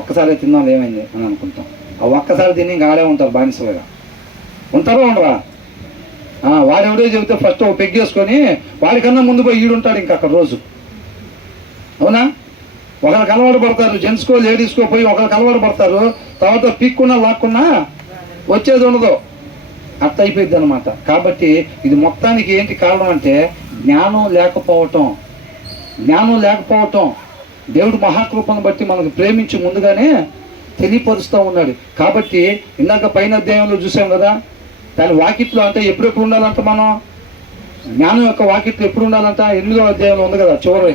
ఒక్కసారి తిన్నాం ఏమైంది అని అనుకుంటాం. ఆ ఒక్కసారి తిని ఇంకా ఆడే ఉంటారు బానిసలుగా. ఉంటారా ఉండరా? వాడెవడో చెబితే ఫస్ట్ పెగ్గేసుకొని వాడికన్నా ముందు పోయి ఈడుంటాడు ఇంకా అక్కడ రోజు. అవునా? ఒకరికి అలవాటు పడతారు, జెంట్స్కో లేడీస్కో పోయి ఒకరికి అలవాటు పడతారు, తర్వాత పీక్కున్నా లాక్కున్నా వచ్చేది ఉండదు, అట్ట అయిపోయింది అనమాట. కాబట్టి ఇది మొత్తానికి ఏంటి కారణం అంటే జ్ఞానం లేకపోవటం. దేవుడు మహాకృపను బట్టి మనకు ప్రేమించి ముందుగానే తెలియపరుస్తూ ఉన్నాడు. కాబట్టి ఇందాక పైన అధ్యాయంలో చూసాం కదా, దాని వాకిట్లో అంటే ఎప్పుడెప్పుడు ఉండాలంట మనం, జ్ఞానం యొక్క వాకిట్లో ఎప్పుడు ఉండాలంట, 8వ అధ్యాయంలో ఉంది కదా చివరి,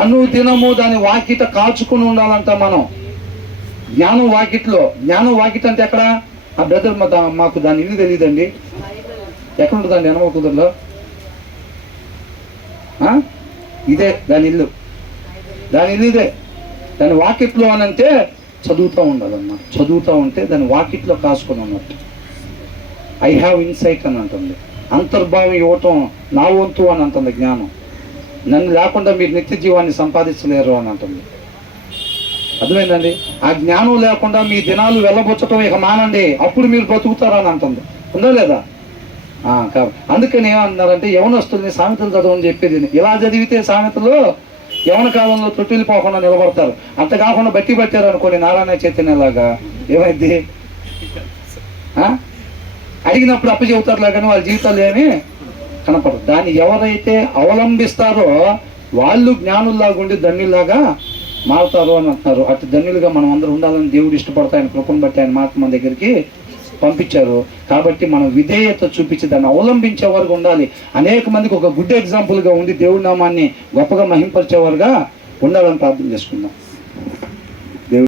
అనుదినము దాని వాకిట కాచుకుని ఉండాలంట మనం. జ్ఞానం వాకిట్ అంటే ఎక్కడ? ఆ బ్రదర్ మాకు దాని ఇల్లు తెలియదండి, ఎక్కడ ఉంటుందండి ఎనమ కుదురులో? ఇదే దాని ఇల్లు ఇదే. దాని వాకిట్లో అని అంటే చదువుతూ ఉండాలన్నమాట. చదువుతూ ఉంటే దాని వాకిట్లో కాసుకొని ఉన్నట్టు. ఐ హ్యావ్ ఇన్సైట్ అని అంటుంది, అంతర్భావం ఇవ్వటం నా వంతు అని అంటుంది జ్ఞానం. నన్ను లేకుండా మీరు నిత్య జీవాన్ని సంపాదించలేరు అని అంటుంది. అర్థమైందండి? ఆ జ్ఞానం లేకుండా మీ దినాలు వెళ్ళబుచ్చటం ఇక మానండి, అప్పుడు మీరు బ్రతుకుతారని అంటుంది. ఉందా లేదా? అందుకని ఏమన్నారంటే యవనస్తుల్ని సామెతలు చదవని చెప్పేది. ఇలా చదివితే సామెతలు యవన కాలంలో తొట్టిల్లి పోకుండా నిలబడతారు. అంత కాకుండా బట్టి పట్టారు అనుకోండి నారాయణ చైతన్యలాగా, ఏమైంది? అడిగినప్పుడు అప్పు చెబుతారులా కానీ వాళ్ళ జీవితాలు ఏమి కనపడదు. దాన్ని ఎవరైతే అవలంబిస్తారో వాళ్ళు జ్ఞానుల్లాగా ఉండి ధన్యుల్లాగా మారుతారు అని అంటున్నారు. అటు ధన్యులుగా మనం అందరూ ఉండాలని దేవుడు ఇష్టపడతా ఆయన కృపను బట్టి ఆయన మాట మన దగ్గరికి పంపించారు. కాబట్టి మనం విధేయత చూపించి దాన్ని అవలంబించే వరకు ఉండాలి. అనేక మందికి ఒక గుడ్ ఎగ్జాంపుల్గా ఉండి దేవుడి నామాన్ని గొప్పగా మహింపరిచేవారుగా ఉండాలని ప్రార్థన చేసుకుందాం.